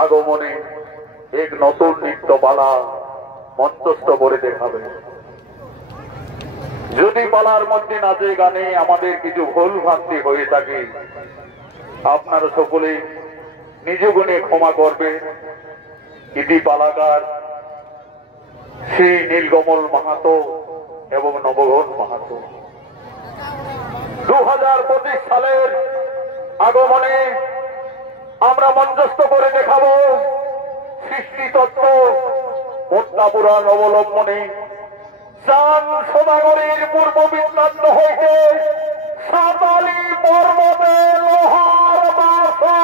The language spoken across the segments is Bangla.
আগমনে এক নতুন নৃত্যপালা মঞ্চস্থ করে দেখাবে। যদি পালার মধ্যে নাচে গানে আমাদের কিছু ভুল ভ্রান্তি হয়ে থাকে, আপনারা সকলে নিজ গুণে ক্ষমা করবে। ইতি পালাকার শ্রী নীলকমল মাহাতো এবং নবঘন মাহাতো 2025 সালের আগমনে আমরা মঞ্চস্থ করে দেখাবো সৃষ্টি তত্ত্ব পদ্মাপুরাণ অবলম্বনে চান সদাগরের পূর্ব বৃত্তান্ত হইতে সাতালি পর্বতে লোহার বাসা।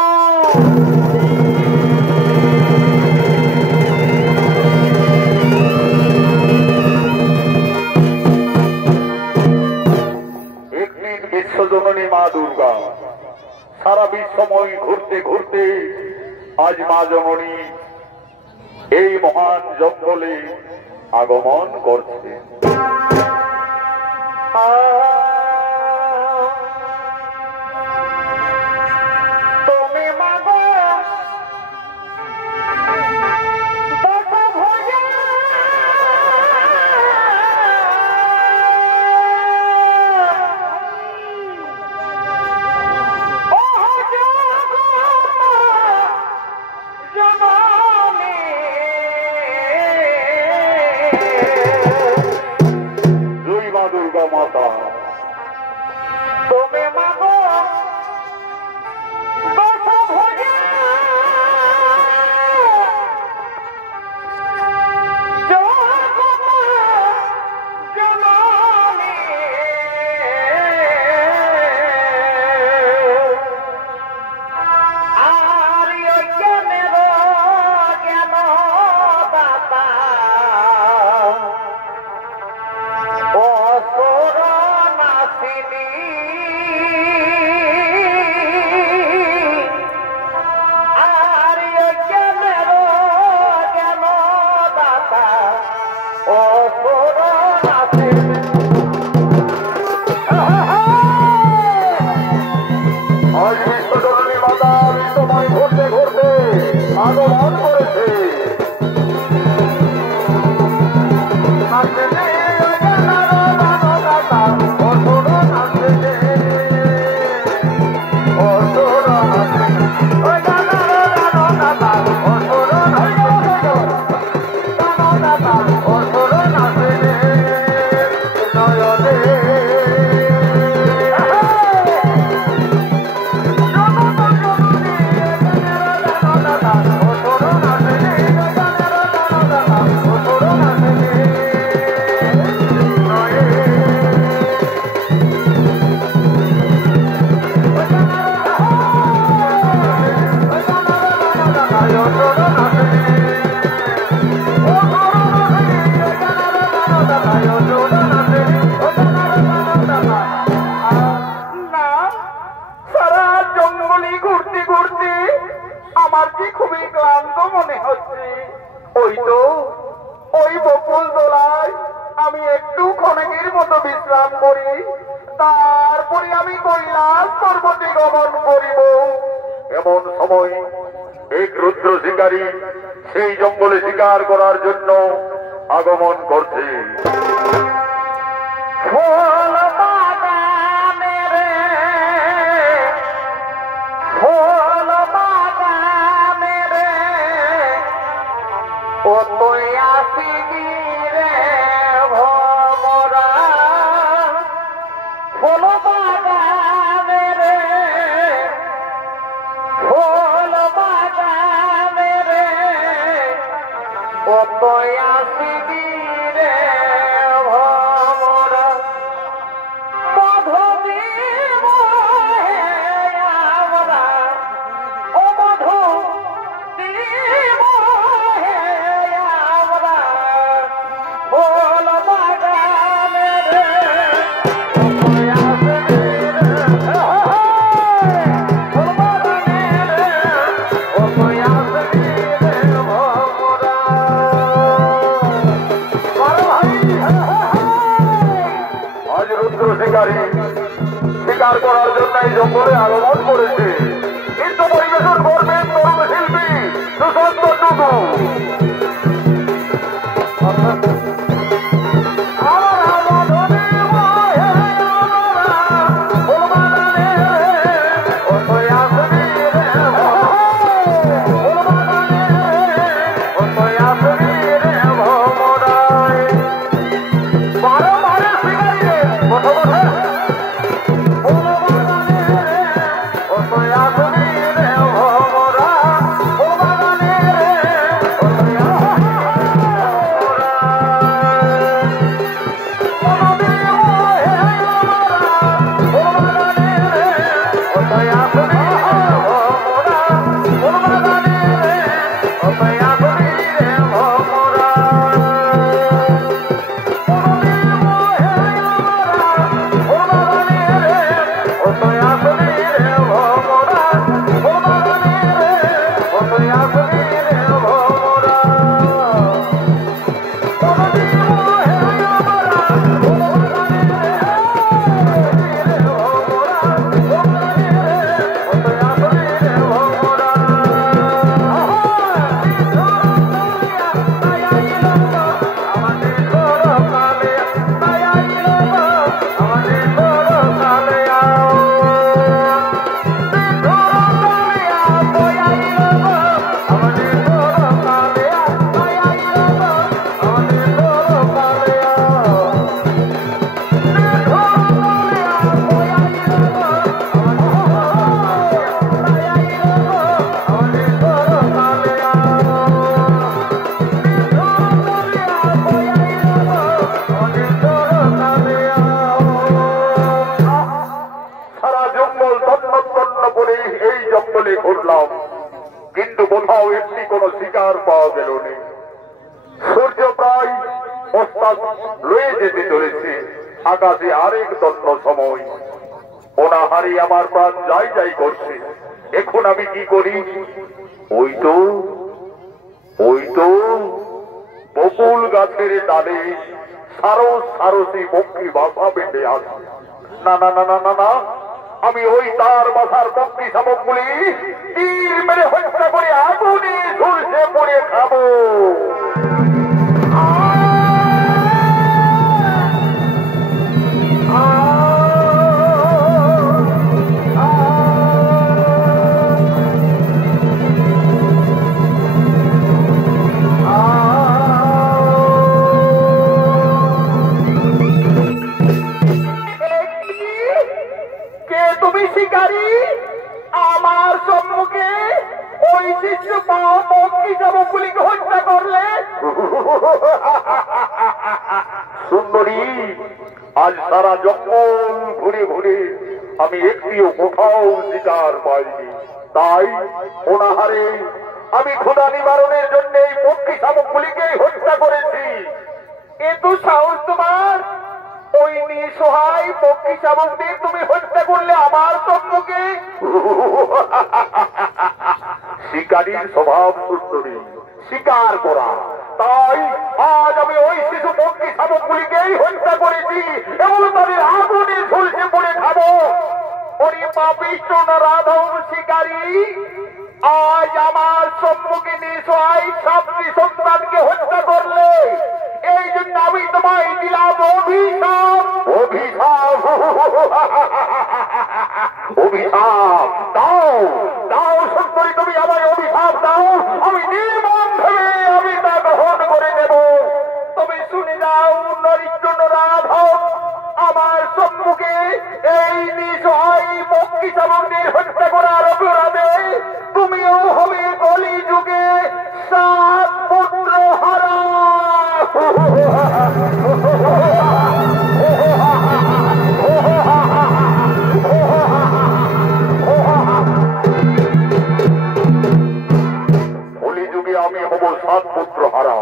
একদিন বিশ্বজননী মা দুর্গা সারা বিশ্বময় ঘুরতে ঘুরতে আজ মা জননী এই মহান জঙ্গলে আগমন করছে। এমন সময় এক রুদ্র শিকারী সেই জঙ্গলে শিকার করার জন্য আগমন করছে। শিকার করার জন্য এই জঙ্গলে আগমন করেছে। নৃত্য পরিবেশন করবেন তরুণ শিল্পী কিন্তু কোথাও একটি কোন শিকার পাওয়া গেল না। সূর্য প্রায় অস্তাদ লয়ে যেতে চলেছে, আকাশে আরেক দণ্ড সময়। অনাহারি আমার প্রাণ যাই যাই করছে। এখন আমি কি করি? ওই তো বকুল গাছের ডালে সারস সারসী পক্ষী বাসা বেঁধে আছে। না না না না না না, আমি ওই তার বাসার পক্ষী শাবকগুলি তীর মেরে হত্যা করে আগুনে ঝুলসে পড়ে খাবো। আমার সম্মুখে ওই শিশু পক্ষী শাবকগুলিকে হত্যা করলে? সুন্দরী, আজ সারা জঙ্গল ঘুরে ঘুরে আমি একটিও কোথাও শিকার পাইনি। তাই অনাহারে আমি ক্ষুধা নিবারণের জন্য এই পক্ষী শাবকগুলিকে হত্যা করেছি। এত সাহস তোমার? ওই নিঃসহায় পক্ষী শাবকদের তুমি হত্যা করলে আমার সম্মুখে? শিকারীর স্বভাব সুন্দরী, শিকার করা। তাই আজ আমি ওই শিশু পক্ষী শাবকগুলিকেই হত্যা করেছি এবং তাদের আগুনে ঝুলসে পড়ে খাবো। ওরে পাপিষ্ঠ নরাধম শিকারী, আজ আমার সম্মুখে নিঃসহায় সাতটি সন্তানকে হত্যা করলে। এই জন্য আমি তোমায় দিলাম অভিশাপ। অভিশাপ? অভিশাপ দাও, দাও সুন্দরী, তুমি আমায় অভিশাপ দাও। আমি নির্মম ভেবে আমি তা গ্রহণ করে নেব। তুমি শুনে যাও নরিষ্ঠ নরাধম, আমার সম্মুখে এই নিঃসহায় পক্ষী শাবকদের হত্যা করার অপরাধে তুমিও হবে কলি যুগে 7 পুত্র হারা। কলিযুগে আমি হব 7 পুত্র হারা।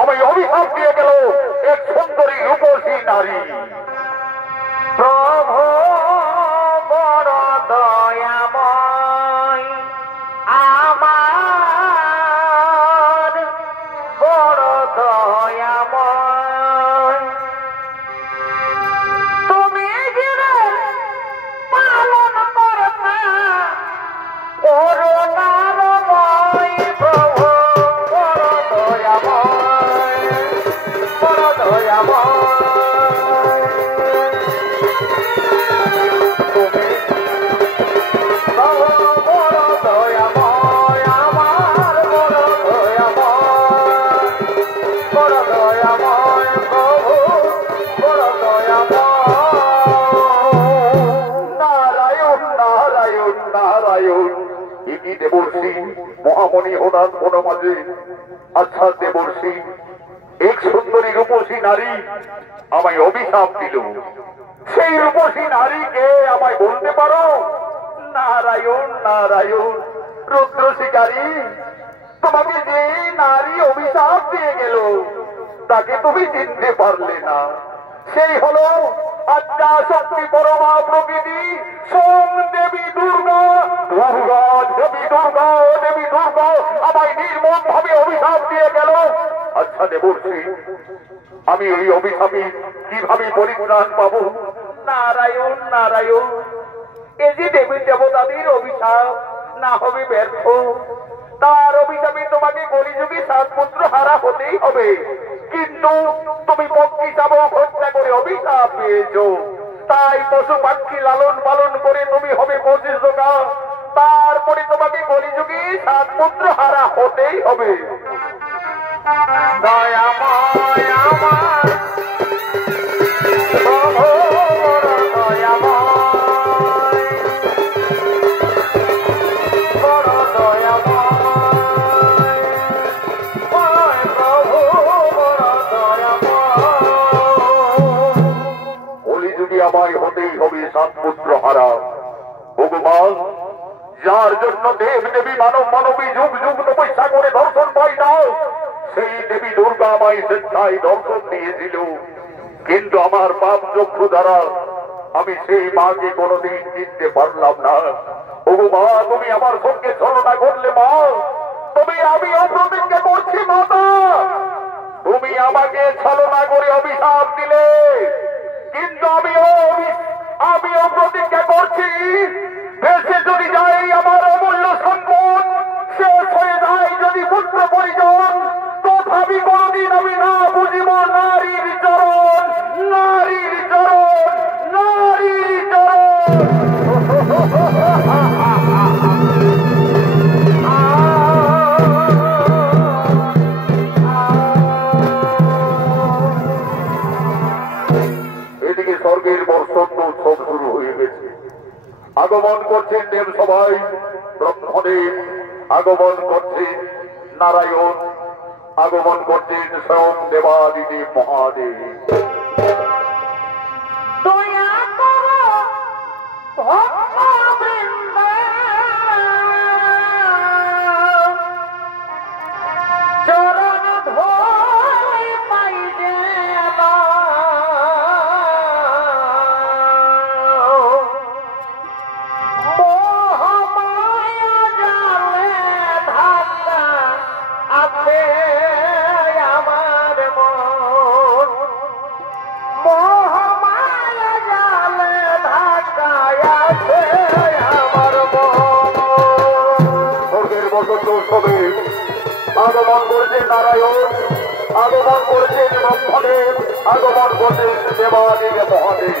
আমি অভিশাপ দিয়ে গেল এক সুন্দরী রূপসী নারী। প্রভু বড় দয়াময়, আমার বড় দয়াময়, তুমি গিরে পালন করতা করুণাময়। প্রভু বড় দয়াময়, বড় দয়াময়, দেবর্ষী মহামণি হঠাৎ কোনো মাঝে। আচ্ছা দেবর্ষী, এক সুন্দরী রূপসী নারী আমায় অভিশাপ দিল। সেই রূপসী নারীকে আমায় বলতে পারো? নারায়ণ নারায়ণ, রুদ্র শিকারী, তোমাকে যে নারী অভিশাপ দিয়ে গেল তাকে তুমি চিনতে পারলে না। সেই হলো আদ্যা শক্তি পরমা প্রকৃতি সোম দেবী দুর্গা দুর্গা দেবী দুর্গা দেবী দুর্গা আমায় নির্মম ভাবে অভিশাপ দিয়ে গেল। আচ্ছা দেবর্ষি, আমি এই অভিশাপে কিভাবে পরিত্রাণ পাবো? নারায়ণ নারায়ণ, এই যে দেবী দেবতাদের অভিশাপ না হবে ব্যর্থ। তার অভিশাপে তোমাকে কলিযুগে 7 পুত্র হারা হতেই হবে। কিন্তু তুমি পক্ষী শাবক হত্যা করে অভিশাপ পেয়েছো, তাই পশু পাখি লালন পালন করে তুমি হবে 25 জোগা। তারপরে তোমাকে কলিযুগে 7 পুত্র হারা হতেই হবে। দয়াময় আমার প্রভু দয়াময়, বড় দয়াময়, প্রভু বড় দয়াময়। কলিযুগে আমায় হতেই হবে 7 পুত্র হারা। ভগবান, যার জন্য দেব দেবী মানব মানবী যুগ যুগ তপস্যা করে দর্শন পাই না, সেই দেবী দুর্গা আমায় স্বেচ্ছায় দর্শন দিয়েছিল। কিন্তু আমার পাপ চক্ষু দ্বারা আমি সেই মাকে কোনোদিন চিনতে পারলাম না। ওগো মা, তুমি আমার সঙ্গে ছলনা করলে মা। তুমি আমি অপ্রতিজ্ঞা করছি মাতা, তুমি আমাকে ছলনা করে অভিশাপ দিলে, কিন্তু আমিও প্রতিজ্ঞা করছি, বেঁচে যদি যাই আমার অমূল্য সম্পদ শেষ হয়ে যায় যদি পুত্র পরিজন, তথাপি কোনদিন আমি না বুঝিব নারীর চরণ, নারীর চরণ, নারীর চরণ। এদিকে স্বর্গের বর্ষণ উৎসব শুরু হয়ে গেছে। আগমন করছেন দেব সবাই, ব্রহ্মদেব আগমন করছেন, নারায়ণ আগমন করছেন, স্বয়ং দেবাদিদেব মহাদেব। দয়া করো ভক্তবৃন্দ, চরণ ধরে পাই যেন মোহমায়া জালে ধাক্কা আছে আমার মন, মোহমায়া জালে ধাক্কা আছে আমার মন। স্বর্গের বসন্ত উৎসবে আগমন করছেন নারায়ণ, আগমন করছেন ব্রহ্মদেব, আগমন করছেন দেবাদিদেব মহাদেব।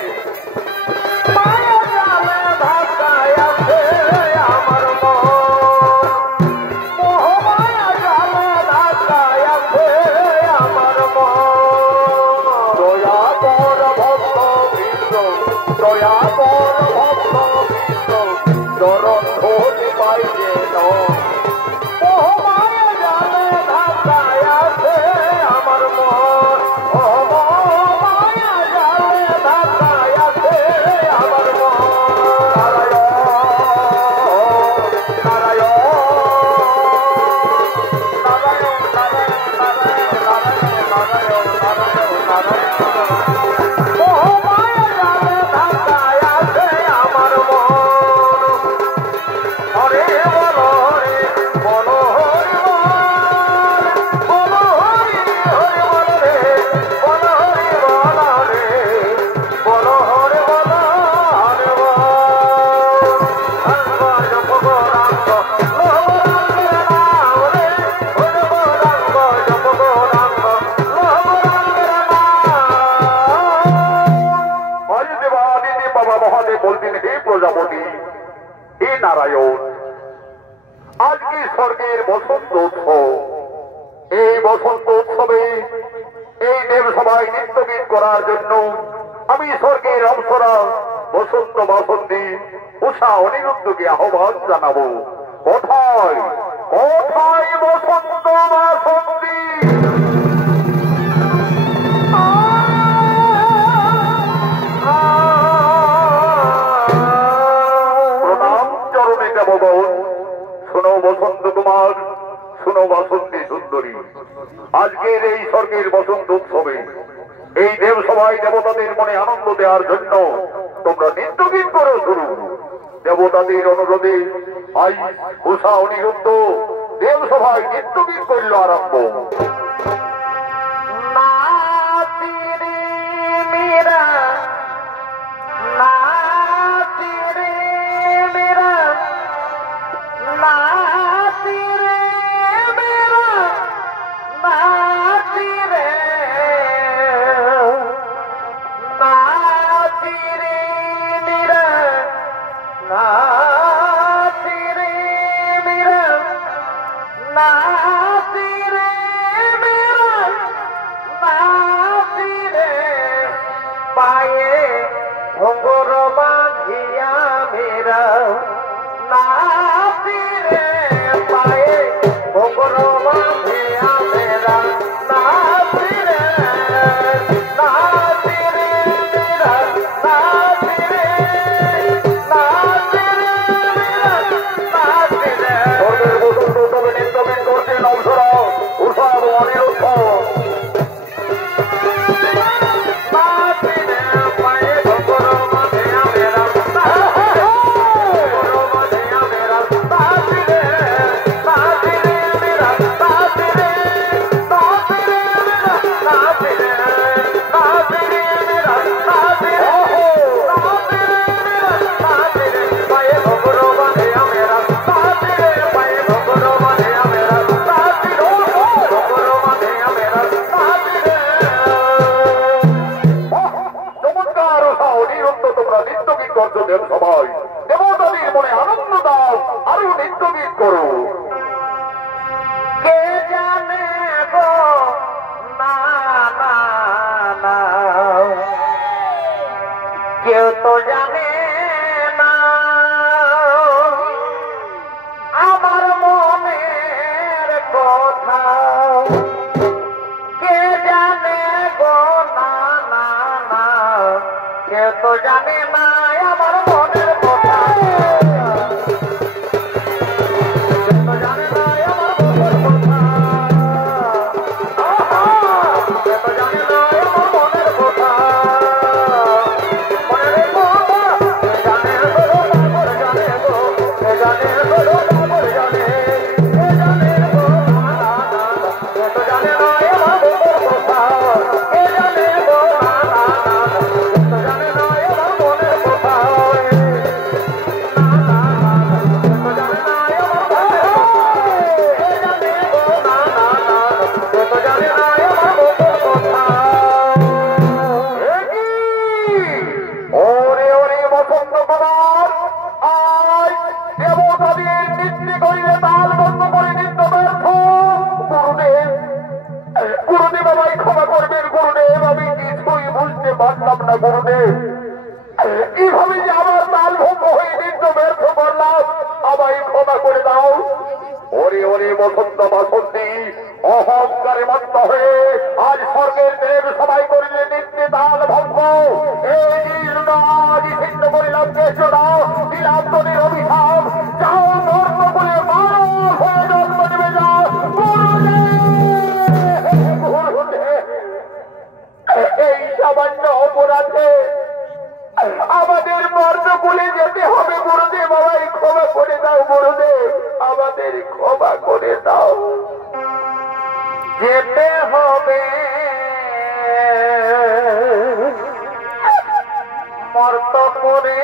মায়া জালে ধাক্কা আছে আমার মন, মোহমায়া জালে ধাক্কা আছে আমার মন। দয়া কর ভক্ত বৃন্দ, দয়া কর ভক্ত বৃন্দ, চরণ ধরে পাই যেন। মোহমায়া জালে ধাক্কা আছে আমার মন, মোহমায়া জালে ধাক্কা আছে আমার মন। মোহমায়া জালে ধাক্কা আছে আমার মন। হরে বলো হরে বলো হরে বলো হরে হরে বলো রে বলো হরে বলো রে বলো হরে বলো হরে বল। রাঙ্গ জপ রাঙ্গ লোহরাঙ্গের নাম রে, হরে বল রাঙ্গ জপ রাঙ্গ লোহরাঙ্গের নাম। আজ দেবাদিদেব বাবা মহাদেব বলতেন, হে প্রজাপতি, হে নারায়ণ, আজকে স্বর্গের বসন্ত উৎসব। এই বসন্ত উৎসবে এই দেব সভায় নৃত্যগীত করার জন্য আমি স্বর্গের অপ্সরা বসন্ত বাসন্তী উষা অনিরুদ্ধকে আহ্বান জানাবো। কোথায় কোথায় বসন্ত বাসন্তী? প্রণাম চরণে দেবগণ। শোনো বসন্ত কুমার, শোনো বাসন্তী সুন্দরী, আজকের এই স্বর্গের বসন্ত উৎসবে এই দেব সভায় দেবতাদের মনে আনন্দ দেওয়ার জন্য তোমরা নৃত্যগীত করো শুরু। দেবতাদের অনুরোধে আই উষা অনিরুদ্ধ দেব সভায় নৃত্যগীত করল আরম্ভ। সবাই দেবতাদের মনে আনন্দ দাও, আরো নৃত্যগীত করো। কে জানে গো না না না, কেউ তো জানে না আমার মনের কথা। কে জানে গো না না না, কেউ তো জানে না আমার মনের কথা। কেউ তো জানে না আমার মনের কথা। কেউ তো জানে না আমার মনের কথা। মনের কথা জানে গো, জানে গো, জানে গো, জানে, জানে গো না না না, কেউ তো জানে না আমার মনের কথা। কে জানে গো না না না, কেউ তো জানে না আমার মনের কথা। ওরে ওরে বসন্ত কুমার, আজ দেবতাদের নৃত্য করিলে তাল বন্ধ করে নৃত্য ব্যর্থ। গুরুদেব, গুরুদেব আমায় ক্ষমা করবেন গুরুদেব, আমি কিছুই বুঝতে পারলাম না গুরুদেব। কিভাবে যে আমার তাল ভঙ্গ হয়ে নৃত্য ব্যর্থ করলাম, আমায় ক্ষমা করে দাও। ওরে ওরে বসন্ত বাসন্তী, অহংকারে মত্ত হয়ে আজ স্বর্গের দেব সবাই করিলে নিত্যে তাল ভঙ্গ। এই নির্ণয় করিলাম কেশরা, দিলাম তোদের অভিশাপ, যাও ধর্ম বলে মানব হয়ে জন্ম নেবে যাও। এই সামান্য অপরাধে আমাদের মর্ম বলে যেতে হবে গুরুদেব, আমায় ক্ষমা করে দাও গুরুদেব, আমাদের ক্ষমা করে দাও। যেতে হবে মর্তপুরে,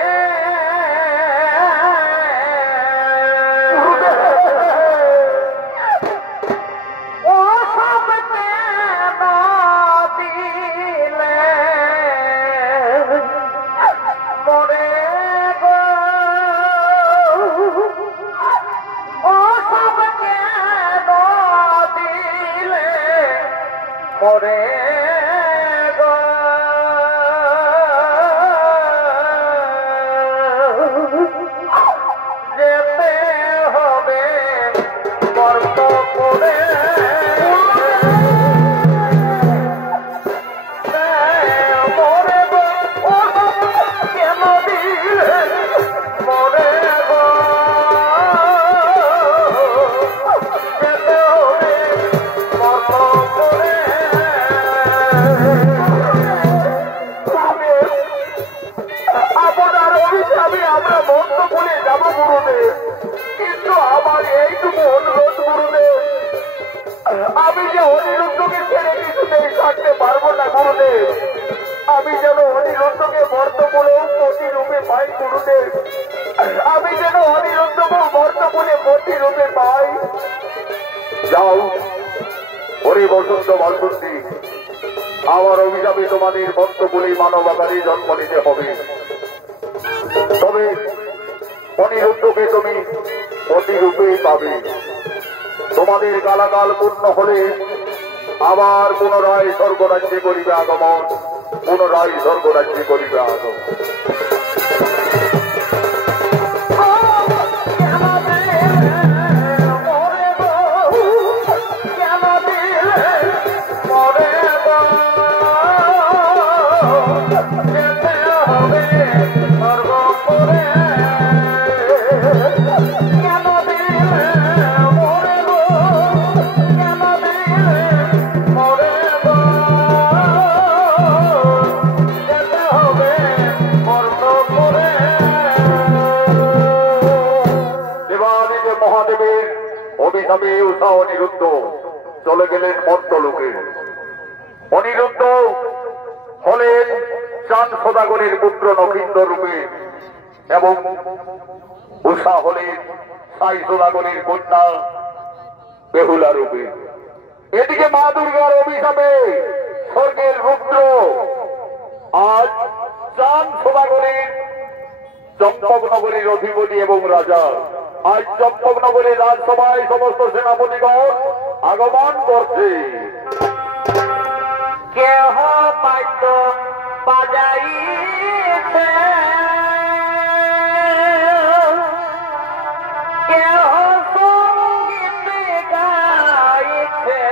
ও সব কেন দিলে মরে গো, ও সব কেন দিলে মরে গো। আমি যে অনিরুদ্ধকে ছেড়ে কিছুতেই থাকতে পারবো না গুরুদেব। আমি যেন অনিরুদ্ধকে বর্তমানে প্রতিরূপে পাই গুরুদেব। আমি যেন অনিরুদ্ধকে বর্তমানে প্রতিরূপে পাই। যাও হরি বসন্ত বাসন্তী, আমার অভিশাপে তোমাদের বর্তমানে মানব আকারে জন্ম নিতে হবে। তবে অনিরুদ্ধকে তুমি প্রতিরূপেই পাবে। তোমাদের কালাকাল পূর্ণ হলে আবার পুনরায় স্বর্গরাজ্যে করিবে আগমন, পুনরায় স্বর্গরাজ্যে করিবে আগমন। মহাদেবের অভিশাপে উষা অনিরুদ্ধ চলে গেলেন মর্তলোকে। অনিরুদ্ধ হলেন চাঁদ সদাগরের পুত্র নবীন্দ্র রূপে এবং উষা হলেন সাই সদাগরের কন্যা বেহুলা রূপে। এদিকে মা দুর্গার অভিশাপে স্বর্গের রুদ্র আজ চাঁদ সদাগরের চম্পকনগরীর অধিপতি এবং রাজা। আজ চম্পকনগরীর রাজসভায় সমস্ত সেনাপতিগণ আগমন করছে। কেহ বাদ্য বাজাইছে, কেহ সঙ্গীত গাইছে,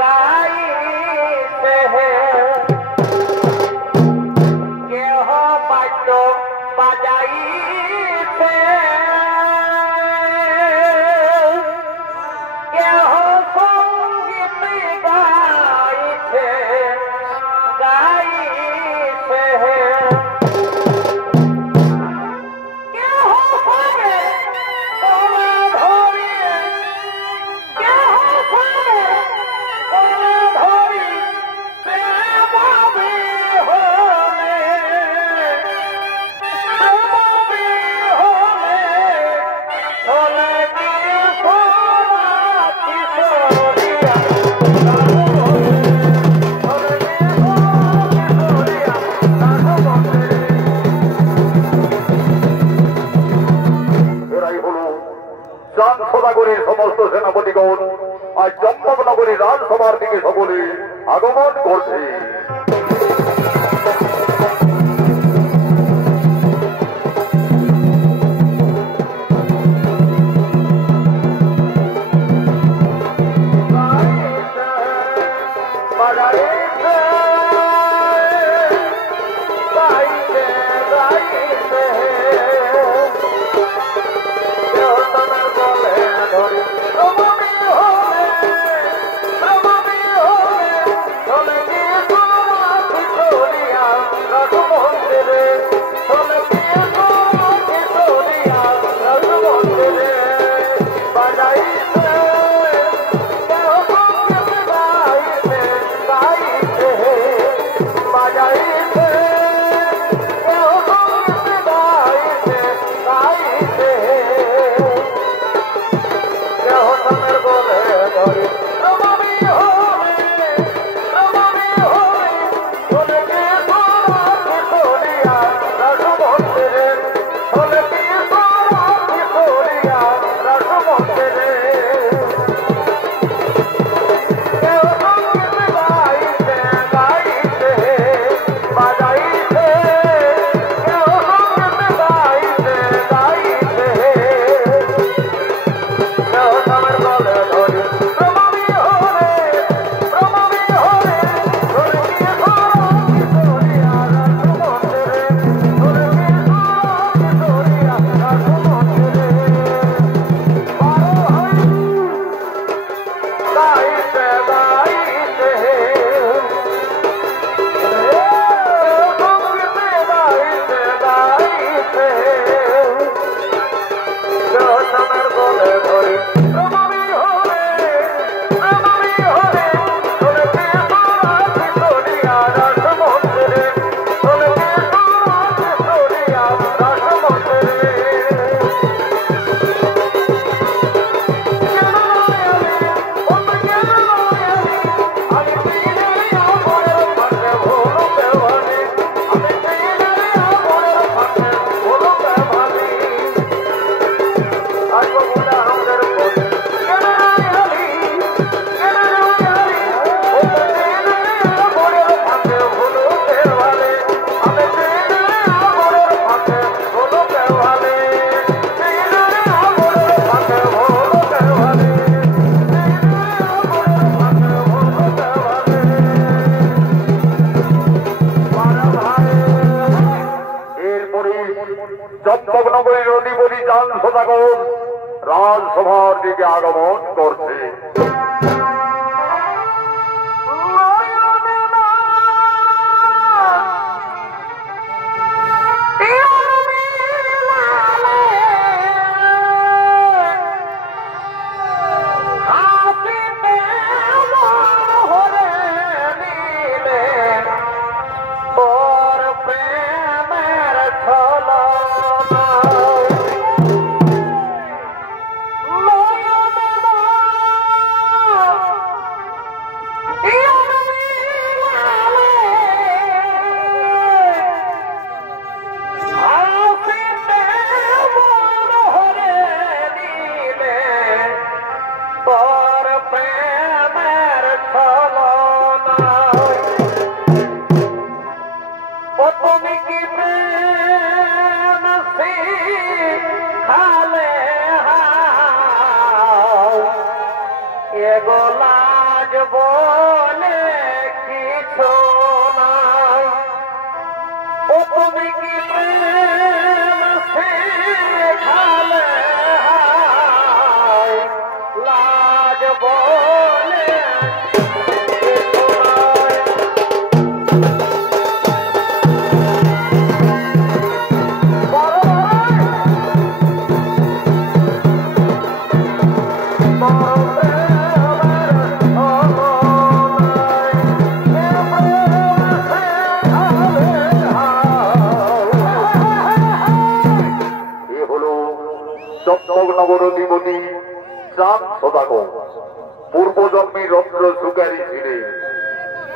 গাইছে কেহ বাদ্য বাজাইছে, কেহ সঙ্গীত গাইছে, গাইছে কেহ ভাবে তোলা ধরি, কেহ ভাবে তোলা ধরি প্রেমাবি হলে, প্রেমাবি হলে হলে কি সোনাকি সরিয়া এরাই হল চাঁদ সদাগরের সমস্ত সেনাপতিগণ আজ চম্পকনগরীর রাজসভার দিকে সকলে আগমন করছে। রাজসভার দিকে আগমন করছে। পূর্বজন্মের রত্ন সুকারী ছিলেন।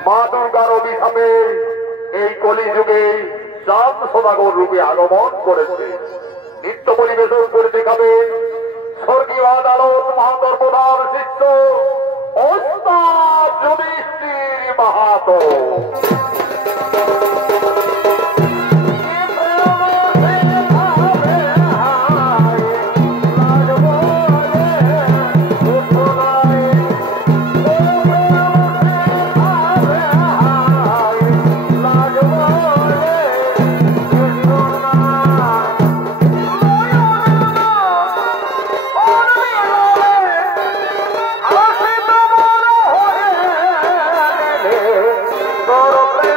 মা দুর্গার অভিশাপে এই কলিযুগে চাঁদ সদাগর রূপে আগমন করেছে। নৃত্য পরিবেশন করে দেখাবেন স্বর্গীয় আদালত মহাদর্পদার শিষ্য ওস্তাদ যুধিষ্ঠির মাহাতো। Toro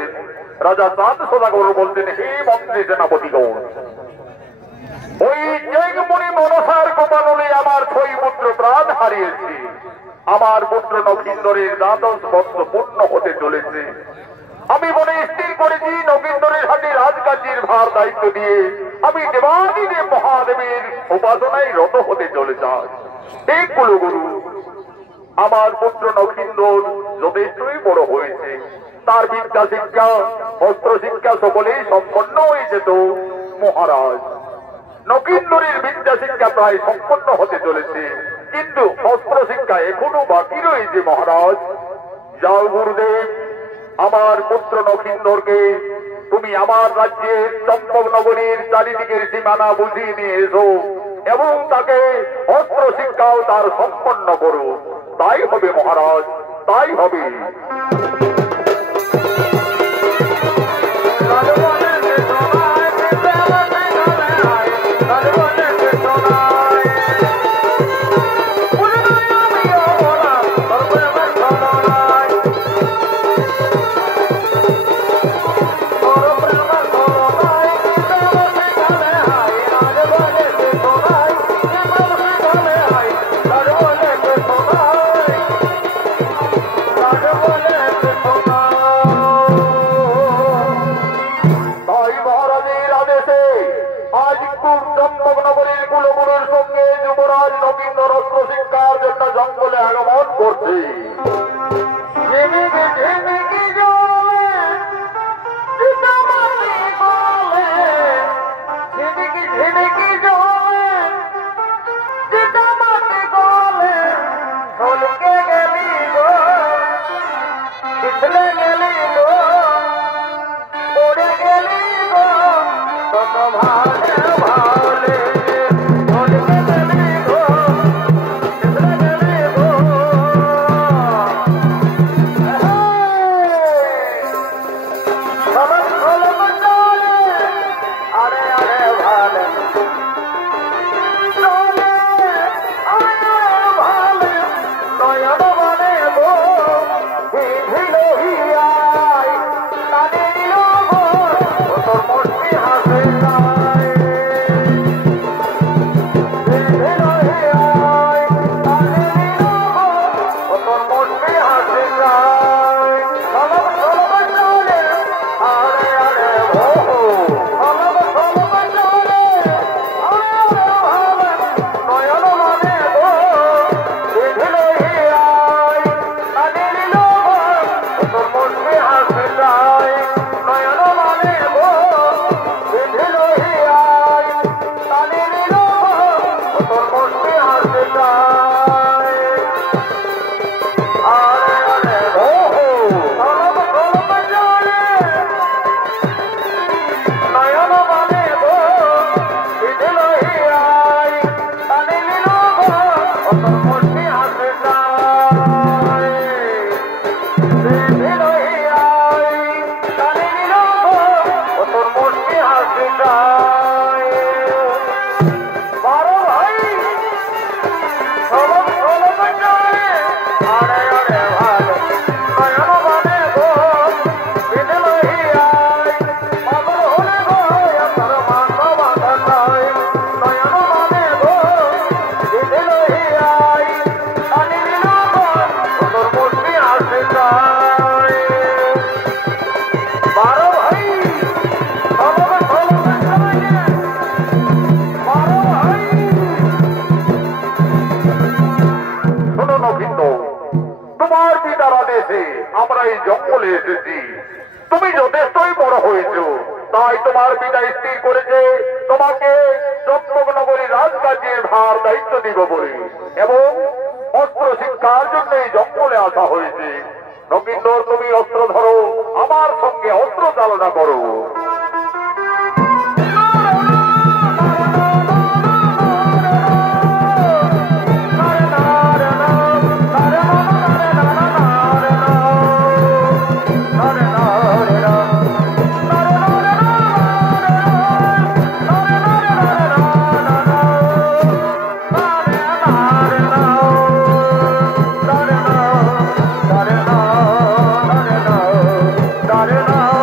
বলতেন, রাজা চাঁদ সদাগর বলতেন, হে মন্ত্রী সেনাপতিগণ, ওই জৈগমণি মনসার গোপালনে আমার 6 পুত্র প্রাণ হারিয়েছে। আমার পুত্র নগেন্দ্রের দ্বাদশ বর্ষ পূর্ণ হতে চলেছে। আমি মনে স্থির করেছি নগেন্দ্রের হাতে রাজকার্যের ভার দায়িত্ব দিয়ে আমি দেবাদিদেব মহাদেবের উপাসনায় রত হতে চলে যাই। এই কুলগুরু, আমার পুত্র নগেন্দ্র যথেষ্টই বড় হয়েছে, তার বিদ্যা শিক্ষা অস্ত্র শিক্ষা সকলেই সম্পন্ন হয়ে যেত। মহারাজ, নগেন্দ্রের বিদ্যা শিক্ষা প্রায় সম্পন্ন হতে চলেছে, কিন্তু অস্ত্র শিক্ষা এখনো বাকি রয়েছে। মহারাজ, যাও গুরুদেব, আমার পুত্র নগেন্দ্রকে তুমি আমার রাজ্যের চম্পক নগরীর চারিদিকের সীমানা বুঝিয়ে নিয়ে এসো এবং তাকে অস্ত্র শিক্ষাও তার সম্পন্ন করো। তাই হবে মহারাজ, তাই হবে। নগেন্দ্র অস্ত্র শিক্ষার জন্য জঙ্গলে আগমন করছে। আমরা এই জঙ্গলে এসেছি, তুমি যথেষ্টই বড় হয়েছ, তাই তোমার পিতা স্থির করেছে তোমাকে চম্পক নগরী রাজকার্যের ভার দায়িত্ব দিব বলে এবং অস্ত্র শিক্ষার জন্য এই জঙ্গলে আসা হয়েছে। নগেন্দ্র, তুমি অস্ত্র ধরো, আমার সঙ্গে অস্ত্র চালনা করো। Hare Rama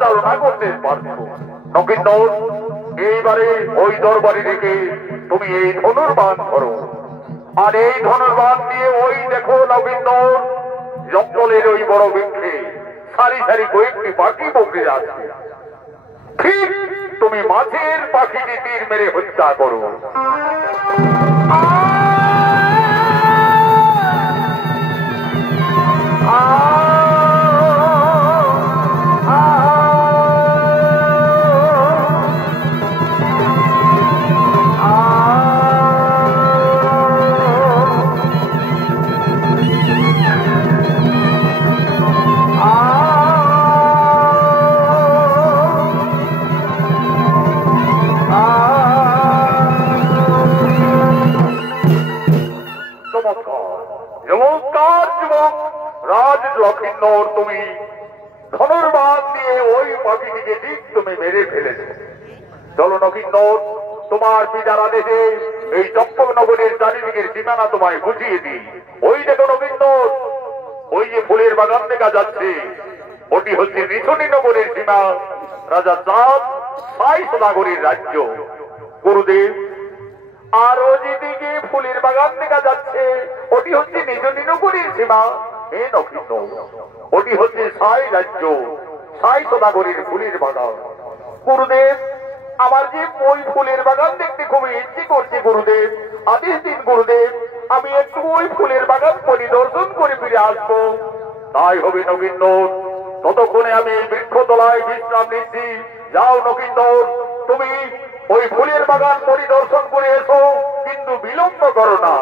চালনা করতে পারছো। নগেন্দর, এইবারে ওই দরবারে রেখে তুমি এই ধনুর্বাণ ধরো, আর এই ধনুর্বাণ দিয়ে ওই দেখো নগেন্দর, জঙ্গলের ওই বড় বৃক্ষে সারি সারি কয়েকটি পাখি বকরি আছে। ঠিক তুমি মাঝের পাখিটি তীর মেরে হত্যা করো। লক্ষিন্দর, তুমি ধনুর্বাণ দিয়ে ওই পাখিটিকে ঠিক তুমি মেরে ফেলেছ। চলো নগেন্দর, তোমার পিতার আদেশে এই চম্পকনগরের চারিদিকের সীমানা তোমায় বুঝিয়ে দিই। ওই দেখো নগেন্দর, ওই যে ফুলের বাগান দেখা যাচ্ছে, ওটি হচ্ছে নিছনি নগরের সীমা, রাজা চাঁদ সাই সদাগরের রাজ্য। গুরুদেব, আর ও যেদিকে ফুলের বাগান দেখা যাচ্ছে, ওটি হচ্ছে নিছনি নগরের সীমা। হে নগেন্দর, ওটি হচ্ছে সাই রাজ্য, সাই সদাগরের ফুলের বাগান। গুরুদেব, আমার যে ওই ফুলের বাগান দেখতে খুবই ইচ্ছে করছে গুরুদেব, আদেশ দিন গুরুদেব, আমি একটু ওই ফুলের বাগান পরিদর্শন করে ফিরে আসবো। তাই হবে নগেন্দর, ততক্ষণে আমি এই বৃক্ষতলায় বিশ্রাম নিচ্ছি। যাও নগেন্দর, তুমি ওই ফুলের বাগান পরিদর্শন করে এসো, কিন্তু বিলম্ব করো না।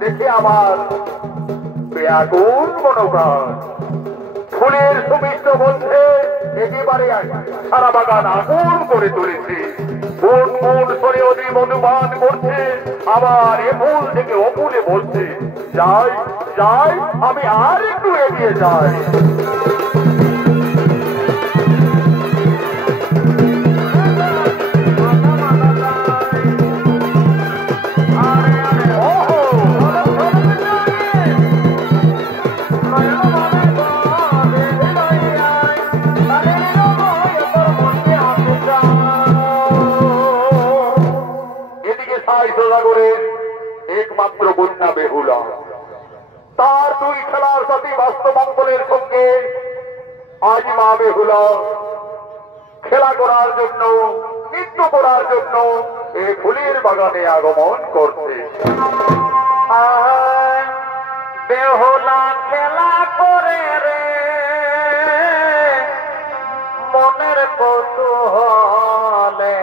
দেখে আমার ব্যাকুল মনোপ্রাণ, ফুলের সুমিষ্ট বন্ধে একেবারে সারা বাগান আগুন করে তুলেছে। কোন কোন সরে অতি মধুপান করছে, আবার এ ফুল থেকে ও ফুলে বলছে। যাই যাই, আমি আর একটু এগিয়ে যাই। একমাত্র কন্যা বেহুলা, তার দুই খেলার সাথে বাস্তবঙ্গলের সঙ্গে আজ মা বেহুলা খেলা করার জন্য, নৃত্য করার জন্য এই ফুলের বাগানে আগমন করছে। বেহুলা খেলা করে রে মনের কৌতূহলে,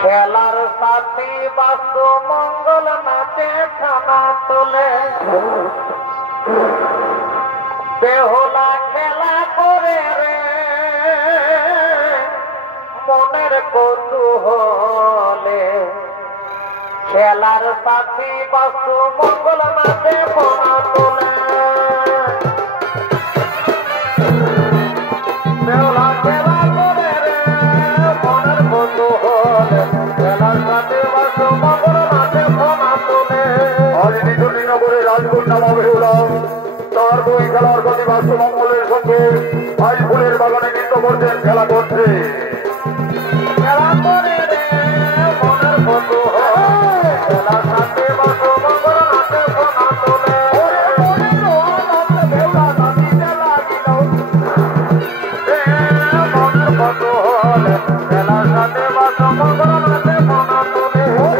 খেলার সাথী বাস্তু মঙ্গল নাচে খানা তোলে। বেহুলা খেলা করে রে মনের কৌতূহলে, খেলার সাথী বাস্তু মঙ্গল নাচে খানা তোলে। বেহুলা খেলা করে রে মনের কৌতূহলে, রাজকন্যা মা বেহুলা তার দুই খেলার প্রতি বাস্তবঙ্গলের সঙ্গে আজ ফুলের বাগানে নৃত্য করছেন, খেলা করছে। খেলা করে রে মনের কৌতূহলে, খেলার সাথে বাস্তবঙ্গল নাচে সোনা তোলে। বেহুলা নাচিতে লাগিল মনের কৌতূহলে, খেলার সাথে বাস্তবঙ্গল নাচে সোনা তোলে। Oh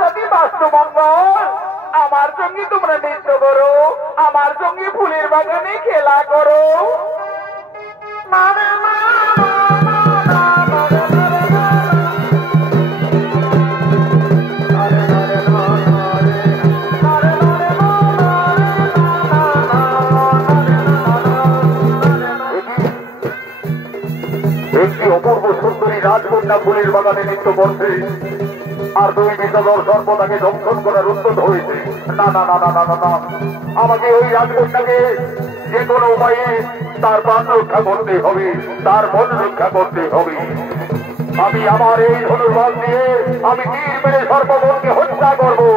যদি বাস্তবঙ্গল আমার সঙ্গে তোমরা নৃত্য করো, আমার সঙ্গে ফুলের বাগানে খেলা করো। একটি অপূর্ব সুন্দরী রাজকন্যা ফুলের বাগানে নৃত্য করছে, আর দুই বিষধর সর্প তাকে দংশন করার উদ্যত হয়েছে। না না না না না না না, আমাকে ওই রাজকন্যাকে যে কোনো উপায়ে তার প্রাণ রক্ষা করতে হবে, তার মন রক্ষা করতে হবে। আমি আমার এই ধনুর্বাদ দিয়ে আমি তীর মেরে সর্পগণকে হত্যা করবো।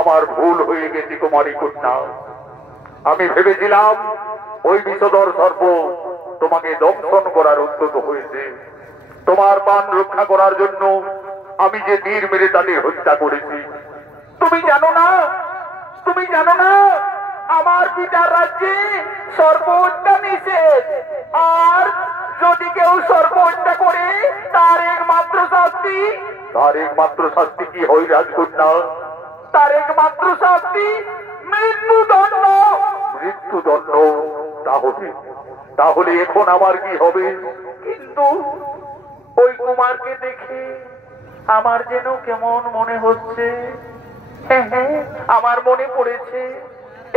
আমার ভুল হয়ে গেছে কুমারী কন্যা। আমি ভেবেছিলাম ওই বিষধর সর্প তোমাকে দংশন করার উদ্যত হয়েছে। তোমার প্রাণ রক্ষা করার জন্য আমি যে তীর মেরে তাদের হত্যা করেছি। তুমি জানো না, তুমি জানো না আমার পিতার রাজ্যে সর্প হত্যা নিষেধ, আর যদি কেউ সর্প হত্যা করে তার একমাত্র শাস্তি কি হয় রাজকন্যা? তার একমাত্র শাস্তি মৃত্যুদণ্ড। মৃত্যুদণ্ড? তাহলে এখন আমার কি হবে? কিন্তু ওই কুমারকে দেখে আমার যেন কেমন মনে হচ্ছে। হ্যাঁ, আমার মনে পড়েছে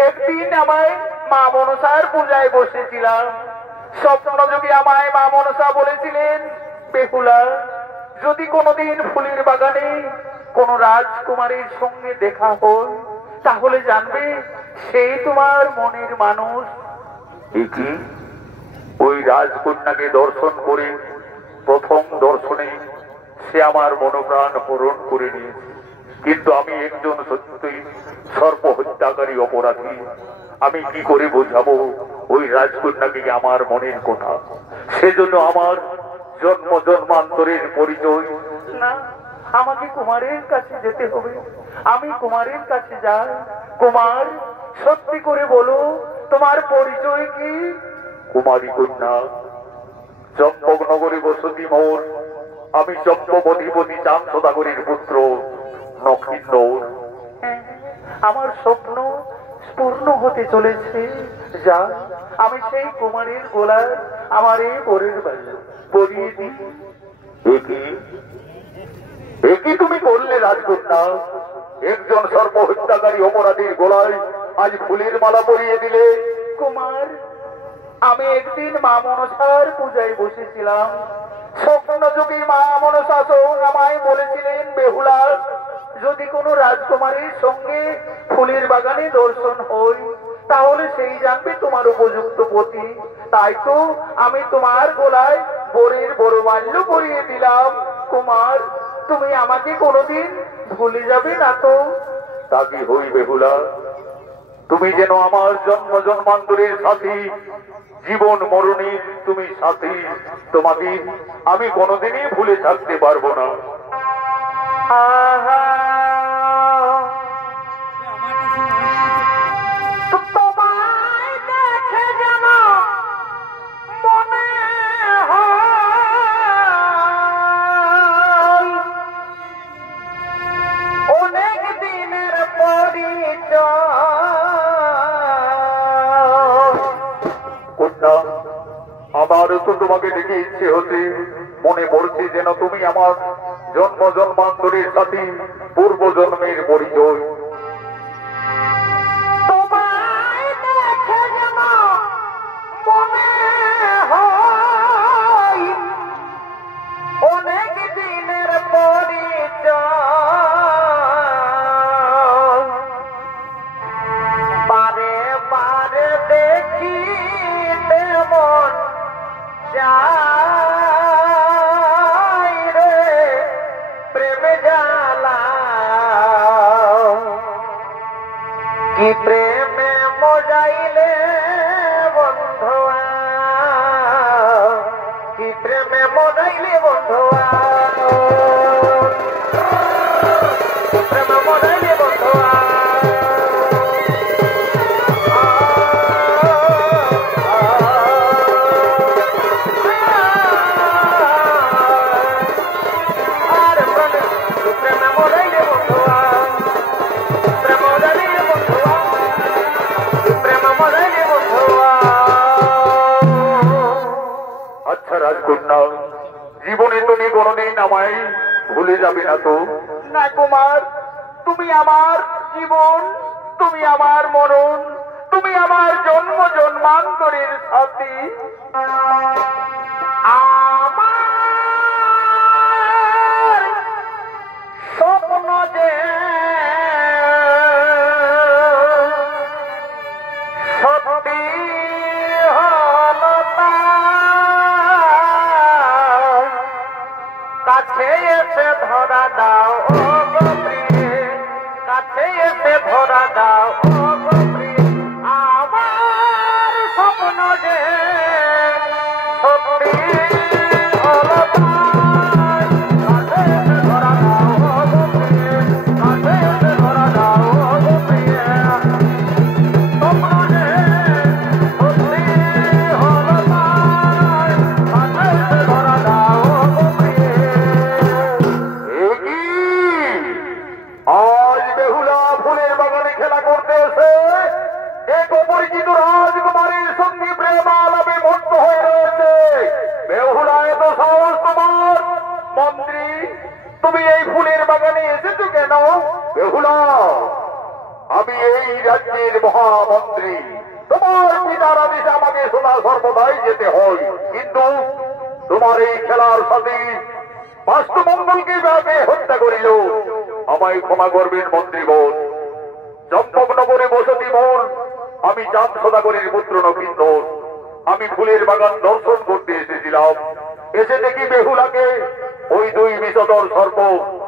একদিন আমায় মা মনসার পূজায় বসেছিলাম। স্বপ্ন যোগে আমায় মা মনসা বলেছিলেন, বেহুলা, যদি কোনোদিন ফুলের বাগানে কোন রাজকুমারীর সঙ্গে দেখা হয় তাহলে জানবে সেই তোমার মনের মানুষ। ওই রাজকন্যাকে দর্শন করে প্রথম দর্শনে সে আমার মনোপ্রাণ হরণ করে নিয়েছে, কিন্তু আমি একজন সত্যই সর্প হত্যাকারী অপরাধী। আমি কি করে বোঝাবো ওই রাজকন্যাকে আমার মনের কথা? সেজন্য আমার জন্ম জন্মান্তরের পরিচয়। না, আমাকে কুমারের কাছে যেতে হবে। আমি কুমারের কাছে যাই। কুমার, সত্যি করে বলো তোমার পরিচয় কি? কুমারী কন্যা, চম্পকনগরে বসতি মোর। আমি চম্পবধিপতি চাঁদ সদাগরের পুত্র নক্ষিন্দর। আমার স্বপ্ন পূর্ণ হতে চলেছে। যা, আমি সেই কুমারীর গোলায় আমার এই পরের বাড়ি পরিয়ে দিই। একই তুমি করলে রাজকন্যা? একজন সর্প হত্যাকারী অপরাধীর গোলায় আজ ফুলের মালা পরিয়ে দিলে? কুমার, আমি একদিন মা মনসার পূজায় বসেছিলাম। স্বপ্ন যোগী মা মনসা আমায় বলেছিলেন, বেহুলা, যদি কোনো রাজকুমারীর সঙ্গে ফুলের বাগানে দর্শন হই তাহলে সেই জানবে তোমার উপযুক্ত পতি। তাই তো আমি তোমার গলায় বরের বরমাল্য পরিয়ে দিলাম। কুমার, তুমি আমাকে কোনোদিন ভুলে যাবে না তো? তা কি হই বেহুলা, তুমি যেন আমার জন্ম জন্মান্তরের সাথী, জীবন মরণের তুমি সাথী। তোমাকে আমি কোনোদিনই ভুলে থাকতে পারবো না। তোমায় দেখে যেন মনে হয় অনেক দিনের পরিচয়। কন্যা, আমারও তো তোমাকে দেখে ইচ্ছে হচ্ছে। মনে পড়ছে যেন তুমি আমার জন্ম জন্মান্তরের সাথে পূর্ব জন্মের পরিচয়। তোমায় দেখে যেন মনে হয় অনেক দিনের পরিচয়। বারে বারে দেখি তেমন যায় রে প্রেম প্রেম মরাইলে বন্ধুয়া রাজকন্যা, জীবনে তুমি কোনদিন আমায় ভুলে যাবে না তো? না কুমার, তুমি আমার জীবন, তুমি আমার মরণ, তুমি আমার জন্ম জন্মান্তরের সাথী। আমার স্বপ্ন যে সত্যি কাছে এসে ধরা দাও ও গোপ্রিয়ে, কাছে এসে ধরা দাও ও গোপ্রিয়ে, আমার স্বপ্ন যে সত্যি হলো তাই। কাছে এসে ধরা দাও ও গোপ্রিয়ে, কাছে এসে ধরা দাও ও গোপ্রিয়ে, স্বপ্ন যে সত্যি হলো তাই। কাছে এসে ধরা দাও ও গোপ্রিয়ে। আজ বেহুলা ফুলের বাগানে খেলা করতে এসে এক অপরিচিত রাজকুমারীর সঙ্গে প্রেম আলাপে মত্ত হয়ে রয়েছে। বেহুলা, এত সাহস তোমার? মন্ত্রী, তুমি এই ফুলের বাগানে এসেছো কেন? বেহুলা, আমি এই রাজ্যের মহামন্ত্রী। তোমার পিতার আদেশে আমাকে সোনা সর্বদাই যেতে হয়, কিন্তু তোমার এই খেলার সাথে বাস্তুমঙ্গলকে ব্যাপে হত্যা করিল। আমায় ক্ষমা করবেন মন্ত্রীগণ। চম্পকনগরে বসতি মোর, আমি চাঁদ সদাগরের পুত্র নকিন্দর। আমি ফুলের বাগান দর্শন করতে এসেছিলাম। এসে দেখি বেহুলাকে ওই দুই বিষধর সর্প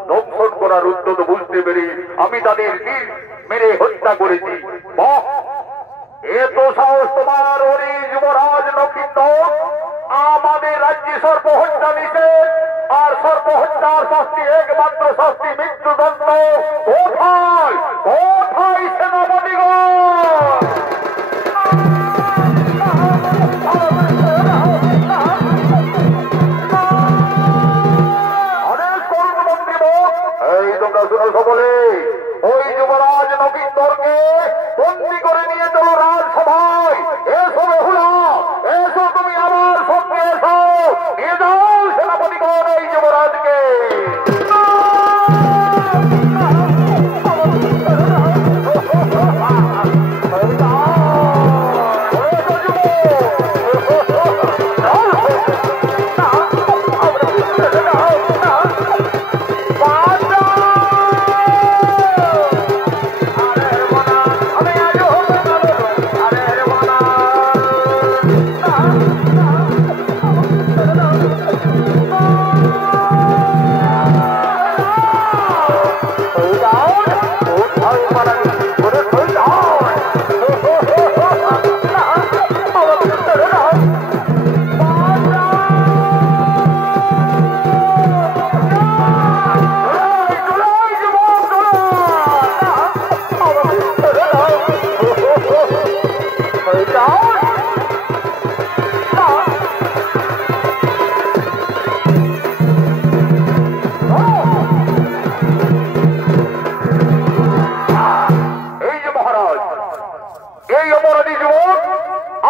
দংশন করার উদ্যত বুঝতে পেরে আমি তাদের তীর মেরে হত্যা করেছি। বাহ, এত সাহস তোমার! ওরে যুবরাজ নকিন্দর, আমাদের রাজ্যে সর্প হত্যা নিষেধ, আর সর্প হত্যার শাস্তি একমাত্র শাস্তি মৃত্যুদণ্ড। কোথায় কোথায় সেনাপতিগণ? আদেশ করুন মন্ত্রীবর। এই তোমরা শুনো সকলে, ওই যুবরাজ নকিন্দরকে বন্দী করে নিয়ে চলো রাজসভায়। এসো বেহুলা, এসো, তুমি আমার সঙ্গে এসো। নিয়ে যাও সেনাপতিগণ এই যুবরাজকে।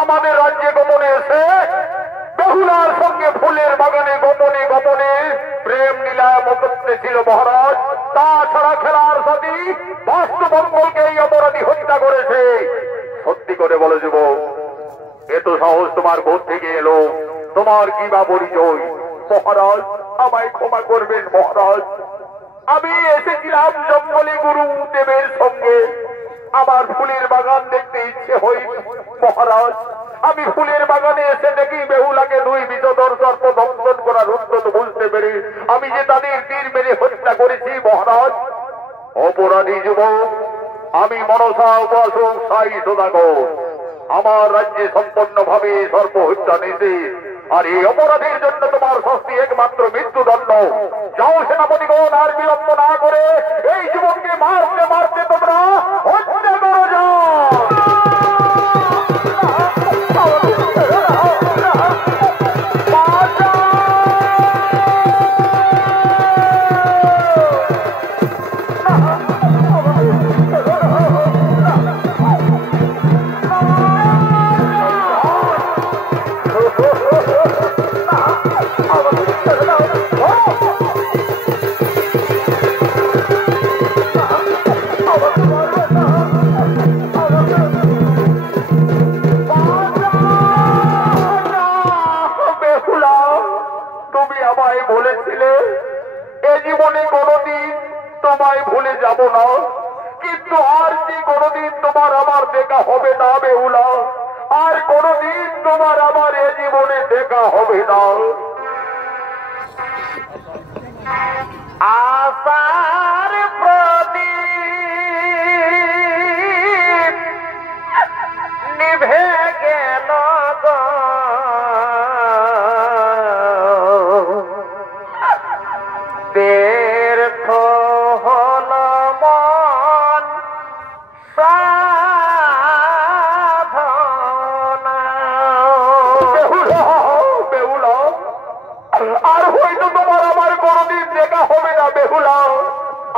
আমাদের রাজ্যে গোপনে এসে বেহুলার সঙ্গে ফুলের বাগানে গোপনে গোপনে প্রেম লীলায় করতেছিল মহারাজ। তাছাড়া খেলার সাথে বাস্তুমঙ্গলকে এই অপরাধী হত্যা করেছে। সত্যি করে বলো যুবক, এত সাহস তোমার কোথা থেকে এলো? তোমার কি বা পরিচয়? মহারাজ, আমায় ক্ষমা করবেন মহারাজ। আমি এসেছিলাম জঙ্গলে গুরুদেবের সঙ্গে। আমার ফুলের বাগান দেখতে ইচ্ছে হই মহারাজ। আমি ফুলের বাগানে এসে দেখি বেহুলাকে দুই বিষধর সর্প দংশন করার উদ্যত বুঝতে পেরে আমি যে তাদের তীর মেরে হত্যা করেছি মহারাজ। অপরাধী যুবক, আমি মনসা উপাসক সাই সদাগর। আমার রাজ্যে সম্পূর্ণভাবে সর্প হত্যা নিষেধ। আর এই অপরাধের জন্য তোমার শাস্তি একমাত্র মৃত্যুদণ্ড। যাও সেনাপতিগণ, আর বিলম্ব না করে এই যুবককে মারতে মারতে তোমরা হত্যা করে যাও। বলেছিলে এ জীবনে কোনদিন তোমায় ভুলে যাব না, কিন্তু আর কি কোনদিন তোমার আমার দেখা হবে না বেহুলা, আর কোনদিন তোমার আমার এ জীবনে দেখা হবে না। আশার প্রদীপ নিভে গেল গো, ব্যর্থ হল মন সাধনা। বেহুলা, আর হয়তো তোমার আমার কোনদিন দেখা হবে না বেহুলা,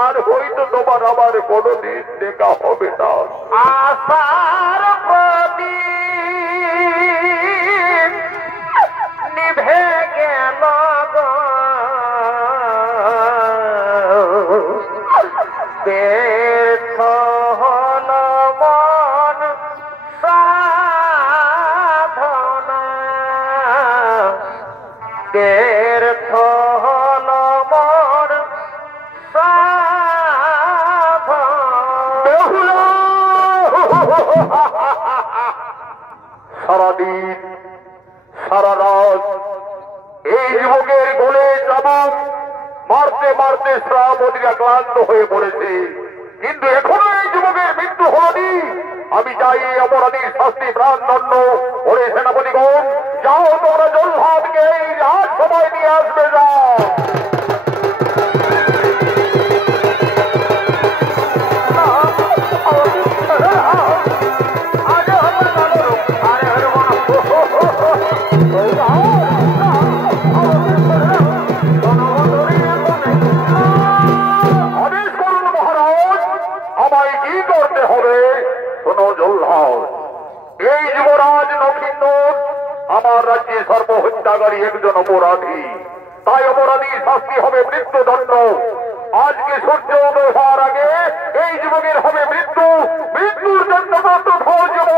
আর হয়তো তোমার আমার কোনদিন দেখা হবে না। আশার প্রদীপ নিভে গেল গো, ব্যর্থ হল মন সাধনা, ব্যর্থ হল মন সাধনা। সারাদিন সারা রাত এই যুবকের গোলে চাবুক মারতে মারতে শ্রাবতীরা ক্লান্ত হয়ে পড়েছে, কিন্তু এখনো এই যুবকের মৃত্যু হয়নি। আমি চাই এই অপরাধীর শাস্তি প্রাণদণ্ড। ওরে সেনাপতিগণ, যাও তোমরা জল্লাদকে এই রাত সময় নিয়ে আসবে, যাও। আদেশ করুন মহারাজ, আমায় কি করতে হবে? শোনো জল্লাদ, এই যুবরাজ নক্ষিন্দর আমার রাজ্যে সর্বহত্যাকারী একজন অপরাধী, তাই অপরাধীর শাস্তি হবে মৃত্যুদণ্ড। আজকে সূর্য উদয় হওয়ার আগে এই যুবকের হবে মৃত্যু। মৃত্যুর জন্য প্রস্তুত হও যুবক।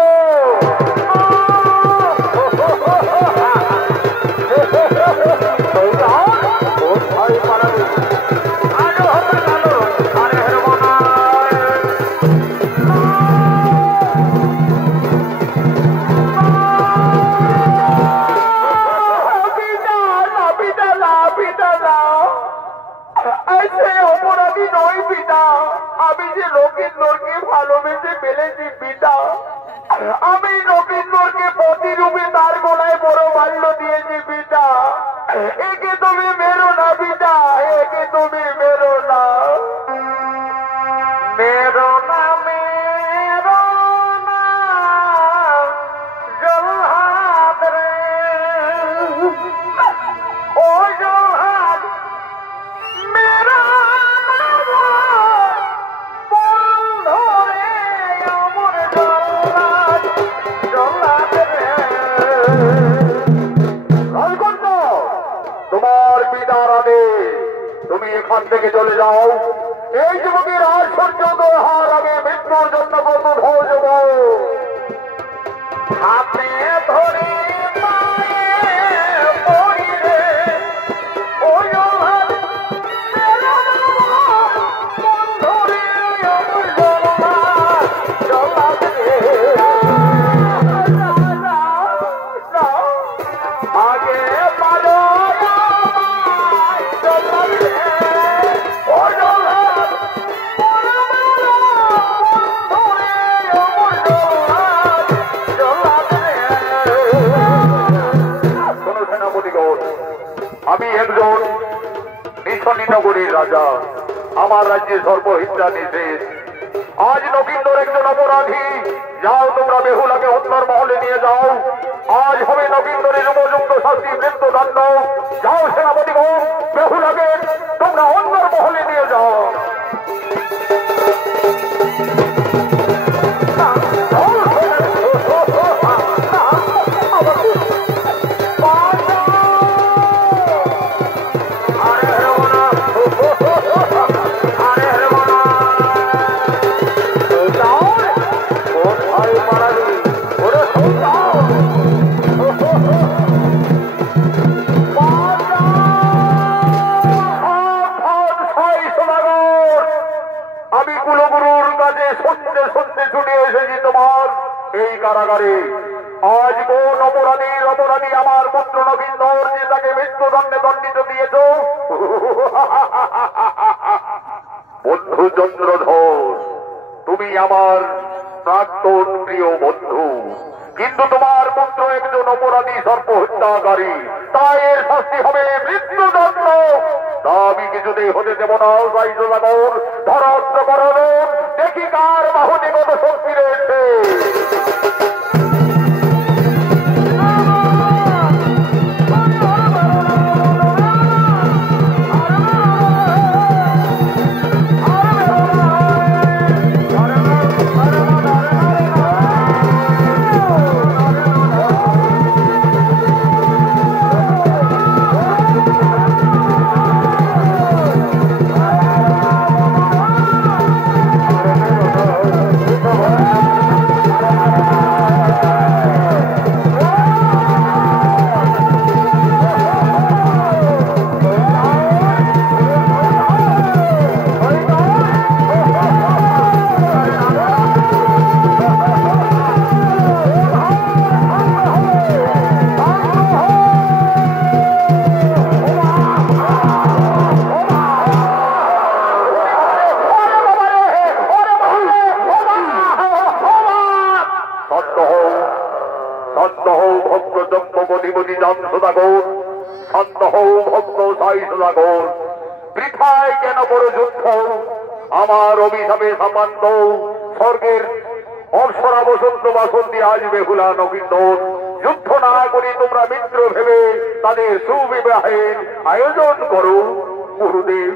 আমি যে লক্ষিন্দরকে ভালোবেসে ফেলেছি পিতা, আমি লক্ষিন্দরকে প্রতিরূপে তার গলায় বড় মাল্য দিয়েছি পিতা। একে তুমি মেরো না পিতা, একে তুমি মেরো না, মেরো না, মেরো না জল্লাদ রে, ও জল্লাদ মেরো না বন্ধু রে, অমর জল্লাদ, জল্লাদ রে। রাজকন্য, তোমার পিতার আদেশ, তুমি এখান থেকে চলে যাও। এই যুবকের আর সূর্য উদয় হওয়ার আগে মৃত্যুর জন্য প্রস্তুত হয়ে যাব। হাতে ধরে পায়ে পড়ি রে, ও জল্লাদ মেরো না বন্ধু রে, অমর জল্লাদ, জল্লাদ রে। আগে পারো আমায় জল্লাদ রে, ও জল্লাদ বন্ধু রে, অমর জল্লাদ, জল্লাদ রে। আমার রাজ্যে সর্বহিংসা নিষেধ। আজ নবীন্দর একজন অপরাধী। যাও তোমরা বেহুলাকে অন্তর মহলে নিয়ে যাও। আজ হবে নবীন্দরের উপযুক্ত শাস্তি, মৃত্যুদণ্ড। যাও সেনাপতিগণ, বেহুলাকে তোমরা অন্তর মহলে নিয়ে যাও। এই কারাগারে আজ কোন অপরাধী আমার পুত্র নবীন্দর যে তাকে মৃত্যুদণ্ডে দণ্ডিত দিয়েছ? বন্ধু চন্দ্রধর, তুমি আমার প্রাক্তন প্রিয় বন্ধু, কিন্তু তোমার পুত্র একজন অপরাধী সর্প হত্যাকারী, তাই এর শাস্তি হবে মৃত্যুদণ্ড। তা আমি কিছুতেই হতে দেব না। ধরাত্ম করণ, দেখি কার বাহুনিগত শক্তি রয়েছে। বৃথায় কেন বড় যুদ্ধ? আমার অভিশাপে সামান্য স্বর্গের অপ্সরা বসন্ত বাসন্তী আজ বেহুলা নবীন্দর। যুদ্ধ না করি তোমরা মিত্র ভেবে তাদের সুবিবাহের আয়োজন করো গুরুদেব।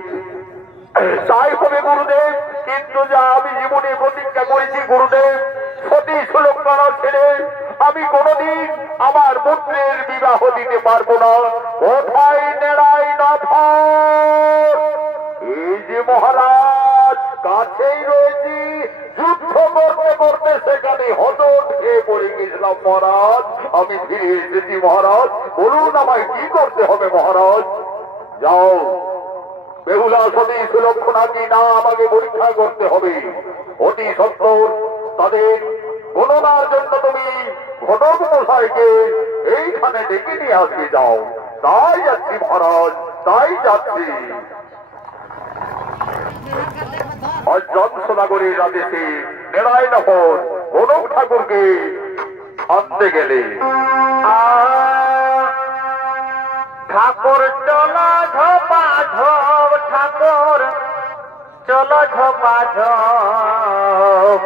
তাই হবে গুরুদেব, কিন্তু যা আমি জীবনে প্রতিজ্ঞা করেছি গুরুদেব, সতী সুলক্ষণা ছেড়ে আমি কোনদিন আমার পুত্রের বিবাহ দিতে পারবো না। কোথায় নেড়াই না এই যে মহারাজ কাছেই রয়েছি, যুদ্ধ করতে করতে সেখানে হজট খেয়ে পড়ে গেছিলাম মহারাজ। আমি ফিরে এসেছি মহারাজ, বলুন আমায় কি করতে হবে মহারাজ? যাও বেহুলা সতী সুলক্ষণা কি না আমাকে পরীক্ষা করতে হবে। অতি সত্তর তাদের গণনার জন্য তুমি ঘটক মশাইকে এইখানে ডেকে নিয়ে আসবে। যাও। তাই যাচ্ছি মহারাজ, তাই যাচ্ছি। জনসনাগরের আদেশে নেড়াইনগর গণক ঠাকুরকে আনতে গেলে ঠাকুর চলো ঝোপা ঝোপ, ঠাকুর চলো ঝোপা ঝোপ,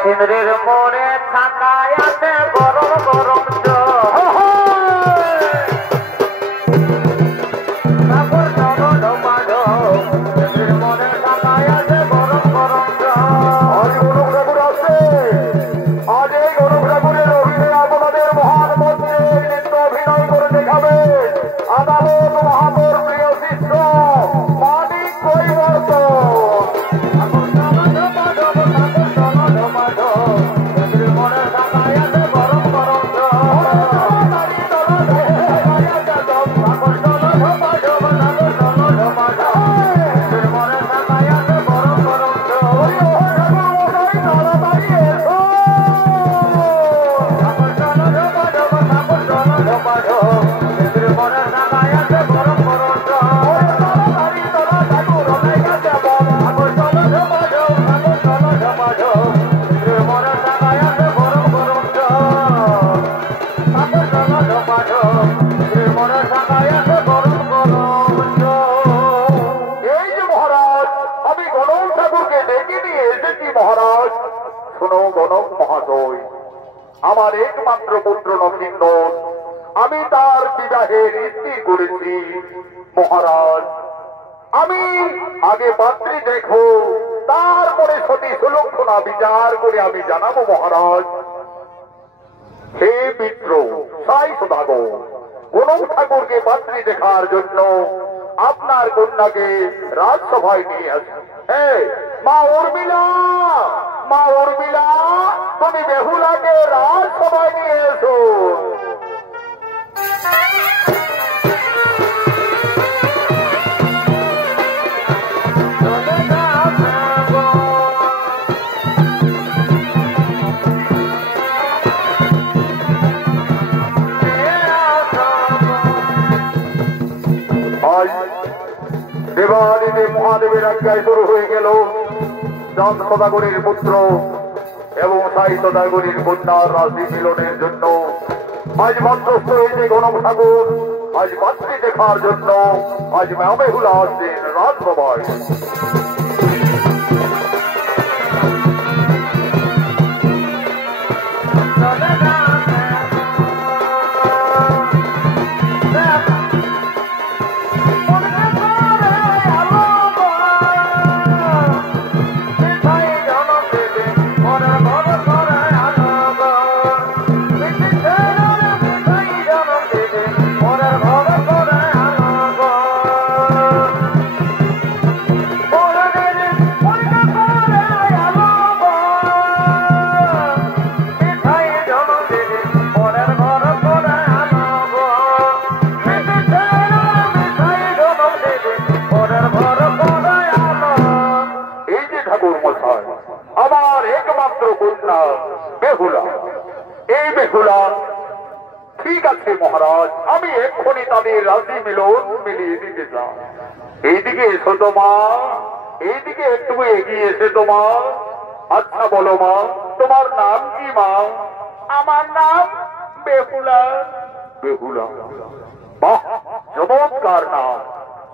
সিঁদুরের মোড়ে থাকায় আছে গরম গরম চোখ। ঠাকুর চলো ঝোপা ঝোপ, সিঁদুরের মোড়ে থাকায় আছে গরম গরম চোখ। আজ গণক ঠাকুর আছে। আজ এই গণক ঠাকুরের অভিনয় আপনাদের মহান মন্ত্রী নৃত্য অভিনয় করে দেখাবে আদালত মহাপুর প্রিয় শিষ্য মানিক কৈবর্তন। ঠাকুর চলো ঝোপা ঝোপ, ঠাকুর চলো ঝোপা ঝোপ, সিঁদুরের মোড়ে থাকায় আছে গরম গরম চোখ। একমাত্র পুত্র নক্ষিন্দর, আমি তার বিবাহের স্থির করেছি মহারাজ। আমি আগে পাত্রী দেখো, তারপরে সতী সুলক্ষণা বিচার করে আমি জানাবো মহারাজ। হে মিত্র সাই সদাগর, গণক ঠাকুরকে পাত্রী দেখার জন্য আপনার কন্যাকে রাজসভায় নিয়ে আসুন। মা উর্মিলা, মা উর্মিলা, তুমি বেহুলাকে রাজসভায় নিয়ে এসো। দেবাদিদেব মহাদেবের আজ্ঞায় শুরু হয়ে গেল চাঁদ সদাগরের পুত্র এবং সাই সদাগরের কন্যার রাশি মিলনের জন্য। আজ মন্ত্রস্থ হয়েছে গণক ঠাকুর, আজ পাত্রী দেখার জন্য আজ মা বেহুলা আসছেন রাজসভায়। আমার একমাত্র কন্যা বেহুলা, এই বেহুলা ঠিক আছে মহারাজ, আমি এক্ষুনি তাদের রাশি মিলন মিলিয়ে দিতে চাই। এইদিকে এসো তো মা, এইদিকে একটু এগিয়ে এসে তো মা। আচ্ছা বলো মা, তোমার নাম কি মা? আমার নাম বেহুলা। বেহুলা, বাহ চমৎকার নাম।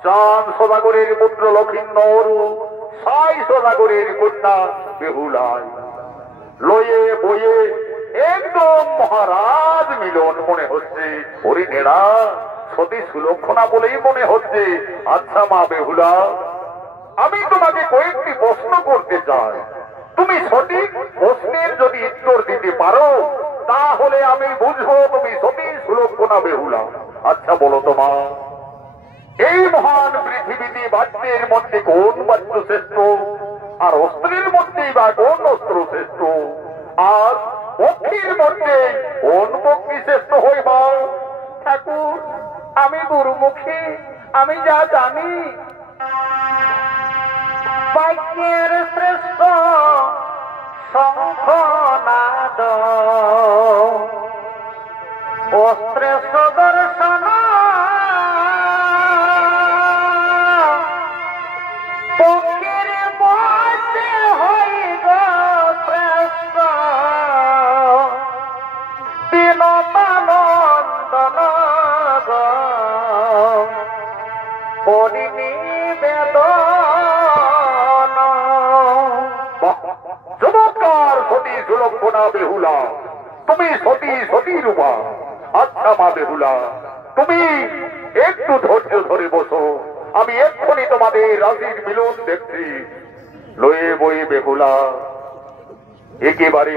চাঁদ সদাগরের পুত্র লক্ষিন্দর, সাই সদাগরের কন্যা বেহুলায়, লয়ে বয়ে একদম মহারাজ মিলন মনে হচ্ছে। ওরে নেড়া, সতী সুলক্ষণা বলেই মনে হচ্ছে। আচ্ছা মা বেহুলা, আমি তোমাকে কয়েকটি প্রশ্ন করতে চাই। তুমি সঠিক প্রশ্নের যদি উত্তর দিতে পারো তাহলে আমি বুঝবো তুমি সতী সুলক্ষণা বেহুলা। আচ্ছা বলো তো মা, এই মহান পৃথিবীতে বাদ্যের মধ্যে কোন বাদ্য শ্রেষ্ঠ, আর অস্ত্রের মধ্যেই বা কোন অস্ত্র শ্রেষ্ঠ, আর পক্ষীর মধ্যে কোন পক্ষী শ্রেষ্ঠ হইবা? ঠাকুর, আমি গুরুমুখী, আমি যা জানি বাক্যের শ্রেষ্ঠ শঙ্খনাদ, অস্ত্রে সুদর্শন, পক্ষীর মধ্যে হইব শ্রেষ্ঠ বিনতানন্দন পরিনিবেদন। চমৎকার সতী সুলক্ষণা বেহুলা, তুমি সতী সতী রূপা। আচ্ছা মা বেহুলা, তুমি একটু ধৈর্য ধরে বসো, আমি এক্ষুনি তোমাদের রাশির মিলন দেখছি। লয়ে বয়ে বেহুলা, একেবারে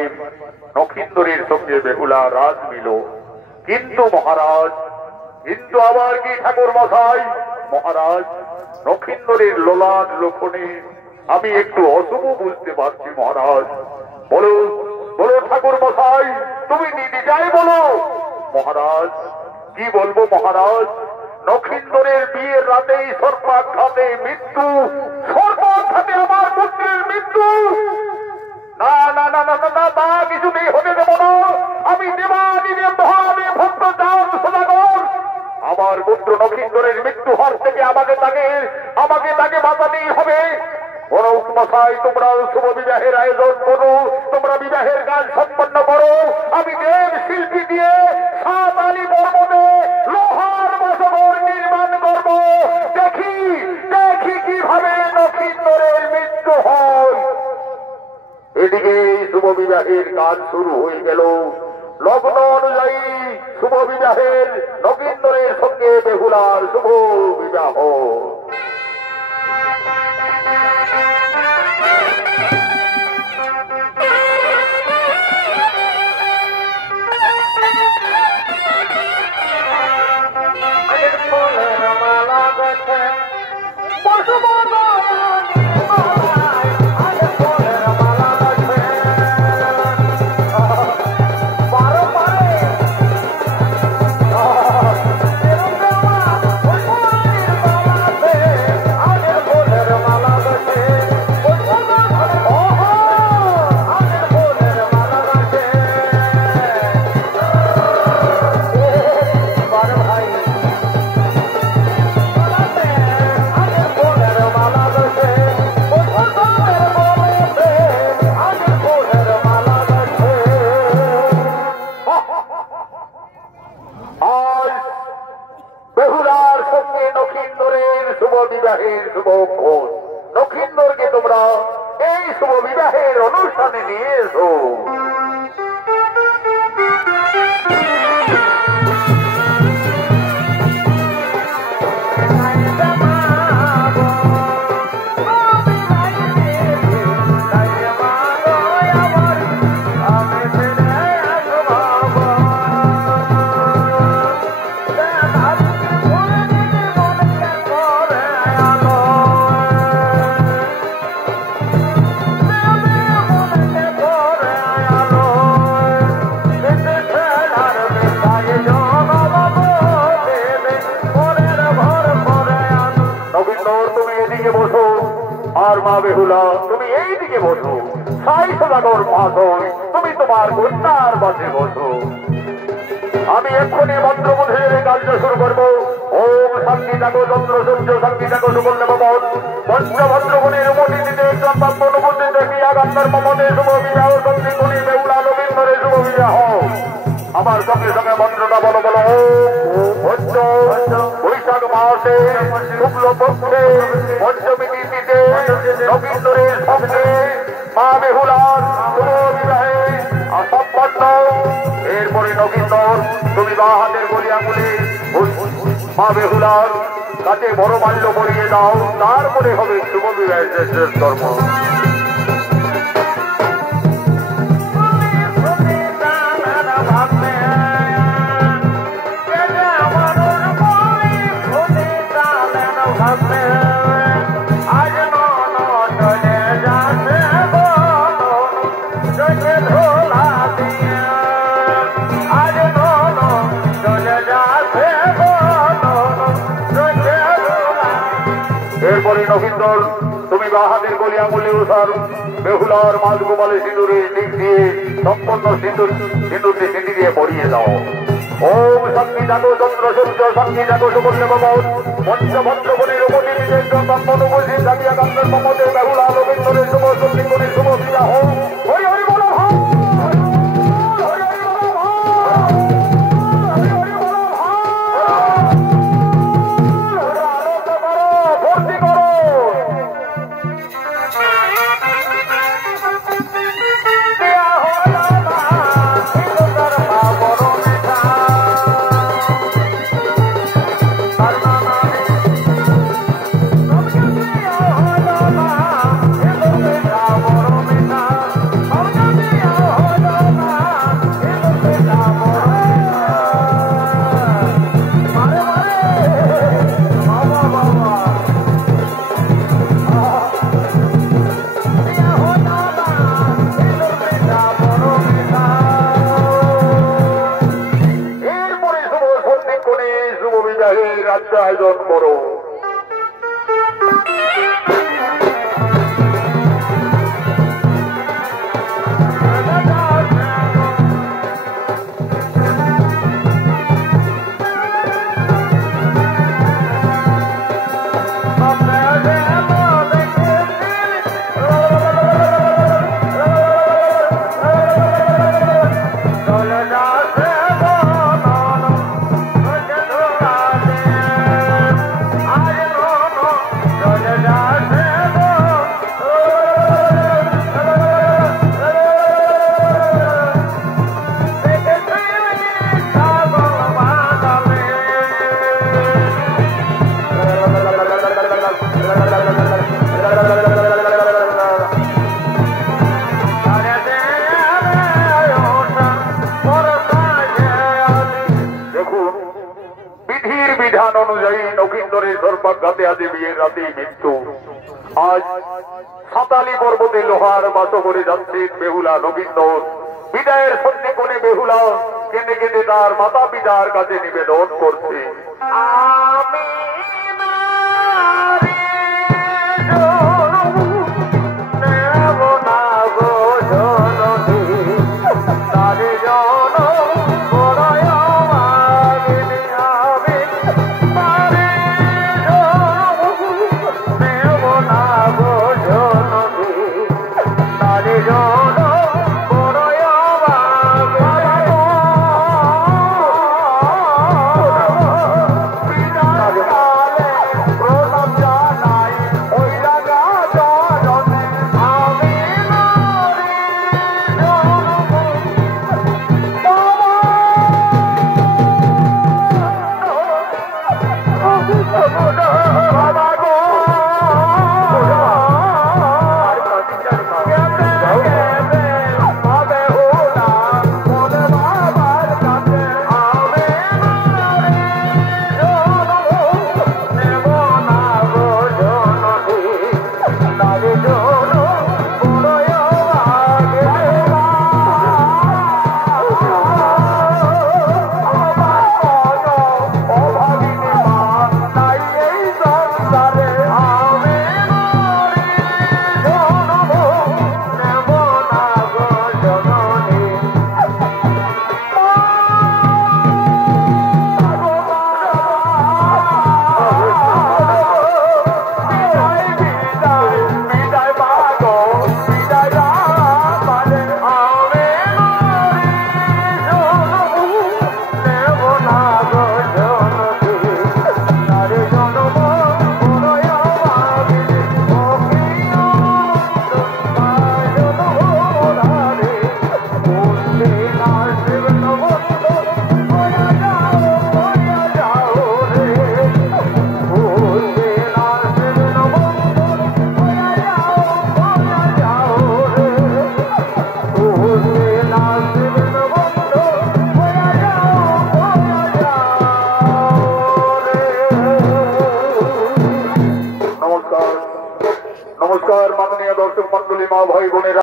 নক্ষিন্দরের সঙ্গে বেহুলা রাজ মিল। কিন্তু মহারাজ, কিন্তু আবার কি ঠাকুর মশাই? মহারাজ, নক্ষিন্দরের লোলাট লোখনে আমি একটু অশুভ বুঝতে পারছি মহারাজ। বলো বলো ঠাকুর মশাই, তুমি নির্দ্বিধায় বলো। মহারাজ, কি বলবো মহারাজ? নক্ষিন্দরের বিয়ের রাতেই সর্বাঘাতে মৃত্যু, সর্বাঘাতে আমার পুত্রের মৃত্যু। না না না না না, তা কিছুতেই হতে দেব না। আমি দেবাদিদেব মহাদেব ভক্ত চাঁদ সদাগর, আমার পুত্র নক্ষিন্দরের মৃত্যু হওয়ার থেকে আমাকে তাকে বাঁচাতেই হবে। গণক মশাই, তোমরা শুভ বিবাহের আয়োজন করো, তোমরা বিবাহের কাজ সম্পন্ন করো। আমি দেব শিল্পী দিয়ে সাতালি পর্বতে লোহার বসবর নির্মাণ করব। দেখি দেখি কিভাবে নক্ষিন্দরের মৃত্যু হয়। এদিকে শুভ বিবাহের কাজ শুরু হয়ে গেল। লগ্ন অনুযায়ী শুভ বিবাহের নগেন্দ্রের সঙ্গে বেহুলার শুভ বিবাহ। নক্ষিন্দরকে তোমরা এই শুভ বিবাহের অনুষ্ঠানে নিয়ে এসো। আর মা বেহুলা তুমি এই দিকে বসো। সাই সদাগর মহাশয় তুমি তোমার কন্যার পাশে বসো। আমি এক্ষুনি মন্ত্রবোধের কার্য শুরু করবো। ওম শান্তি থাকো চন্দ্র সূর্য শান্তি থাকো সুবর্ণ ভবন পঞ্চভদ্রগুণের উপনীতিতে সম্ভাব্য অনুপস্থিত ক্রিয়াকাণ্ডের মমতে শুভ বিবাহ সন্ধিগুণী বেহুলা নবীন্দ্রের শুভ বিবাহ। আমার সঙ্গে সঙ্গে মন্ত্রটা বলো বলো। বৈশাখ মাসে শুক্ল পক্ষে পঞ্চমী তিথিতে নবীন্দ্রের সঙ্গে মা বেহুলার শুভ বিবাহে সম্পন্ন। এরপরে নবীন্দর তুমি বা হাতের গলি আঙুলে মা বেহুলার তাতে বড় মাল্য পরিয়ে দাও। তারপরে হবে শুভ বিবাহের শেষ কর্ম। এরপরে নবীন্দর তুমি বাহাদের গলি আঙুলে উঠার বেহুলার মাঝ গোপালে সিঁদুরের দিক দিয়ে সম্পন্ন সিঁদুরটি সিঁড়ি দিয়ে পড়িয়ে দাও। ওম শান্তি থাকো চন্দ্র সূর্য শান্তি থাকো সুবর্ণ ভবন পঞ্চভদ্রগুণের উপনীতিতে সম্পন্ন উপস্থিত থাকিয়া কান্দের মমতে বেহুলা নবীন্দরের শুভ সন্ধিগুণের শুভ বিবাহ। হরি হরি বলো ভাই। বিধির বিধান অনুযায়ী নবীন্দরের সর্বাঘাতে আজ বিয়ের রাতেই মৃত্যু। আজ সাঁতালি পর্বতে লোহার বাস করে যাচ্ছেন বেহুলা নবীন্দর। বিদায়ের সন্ধিক্ষণে বেহুলা কেঁদে কেঁদে তার মাতা পিতার কাছে নিবেদন করছে, আমি নমস্কার মাননীয় দর্শক মন্ডলী, মা ভাই বোনেরা।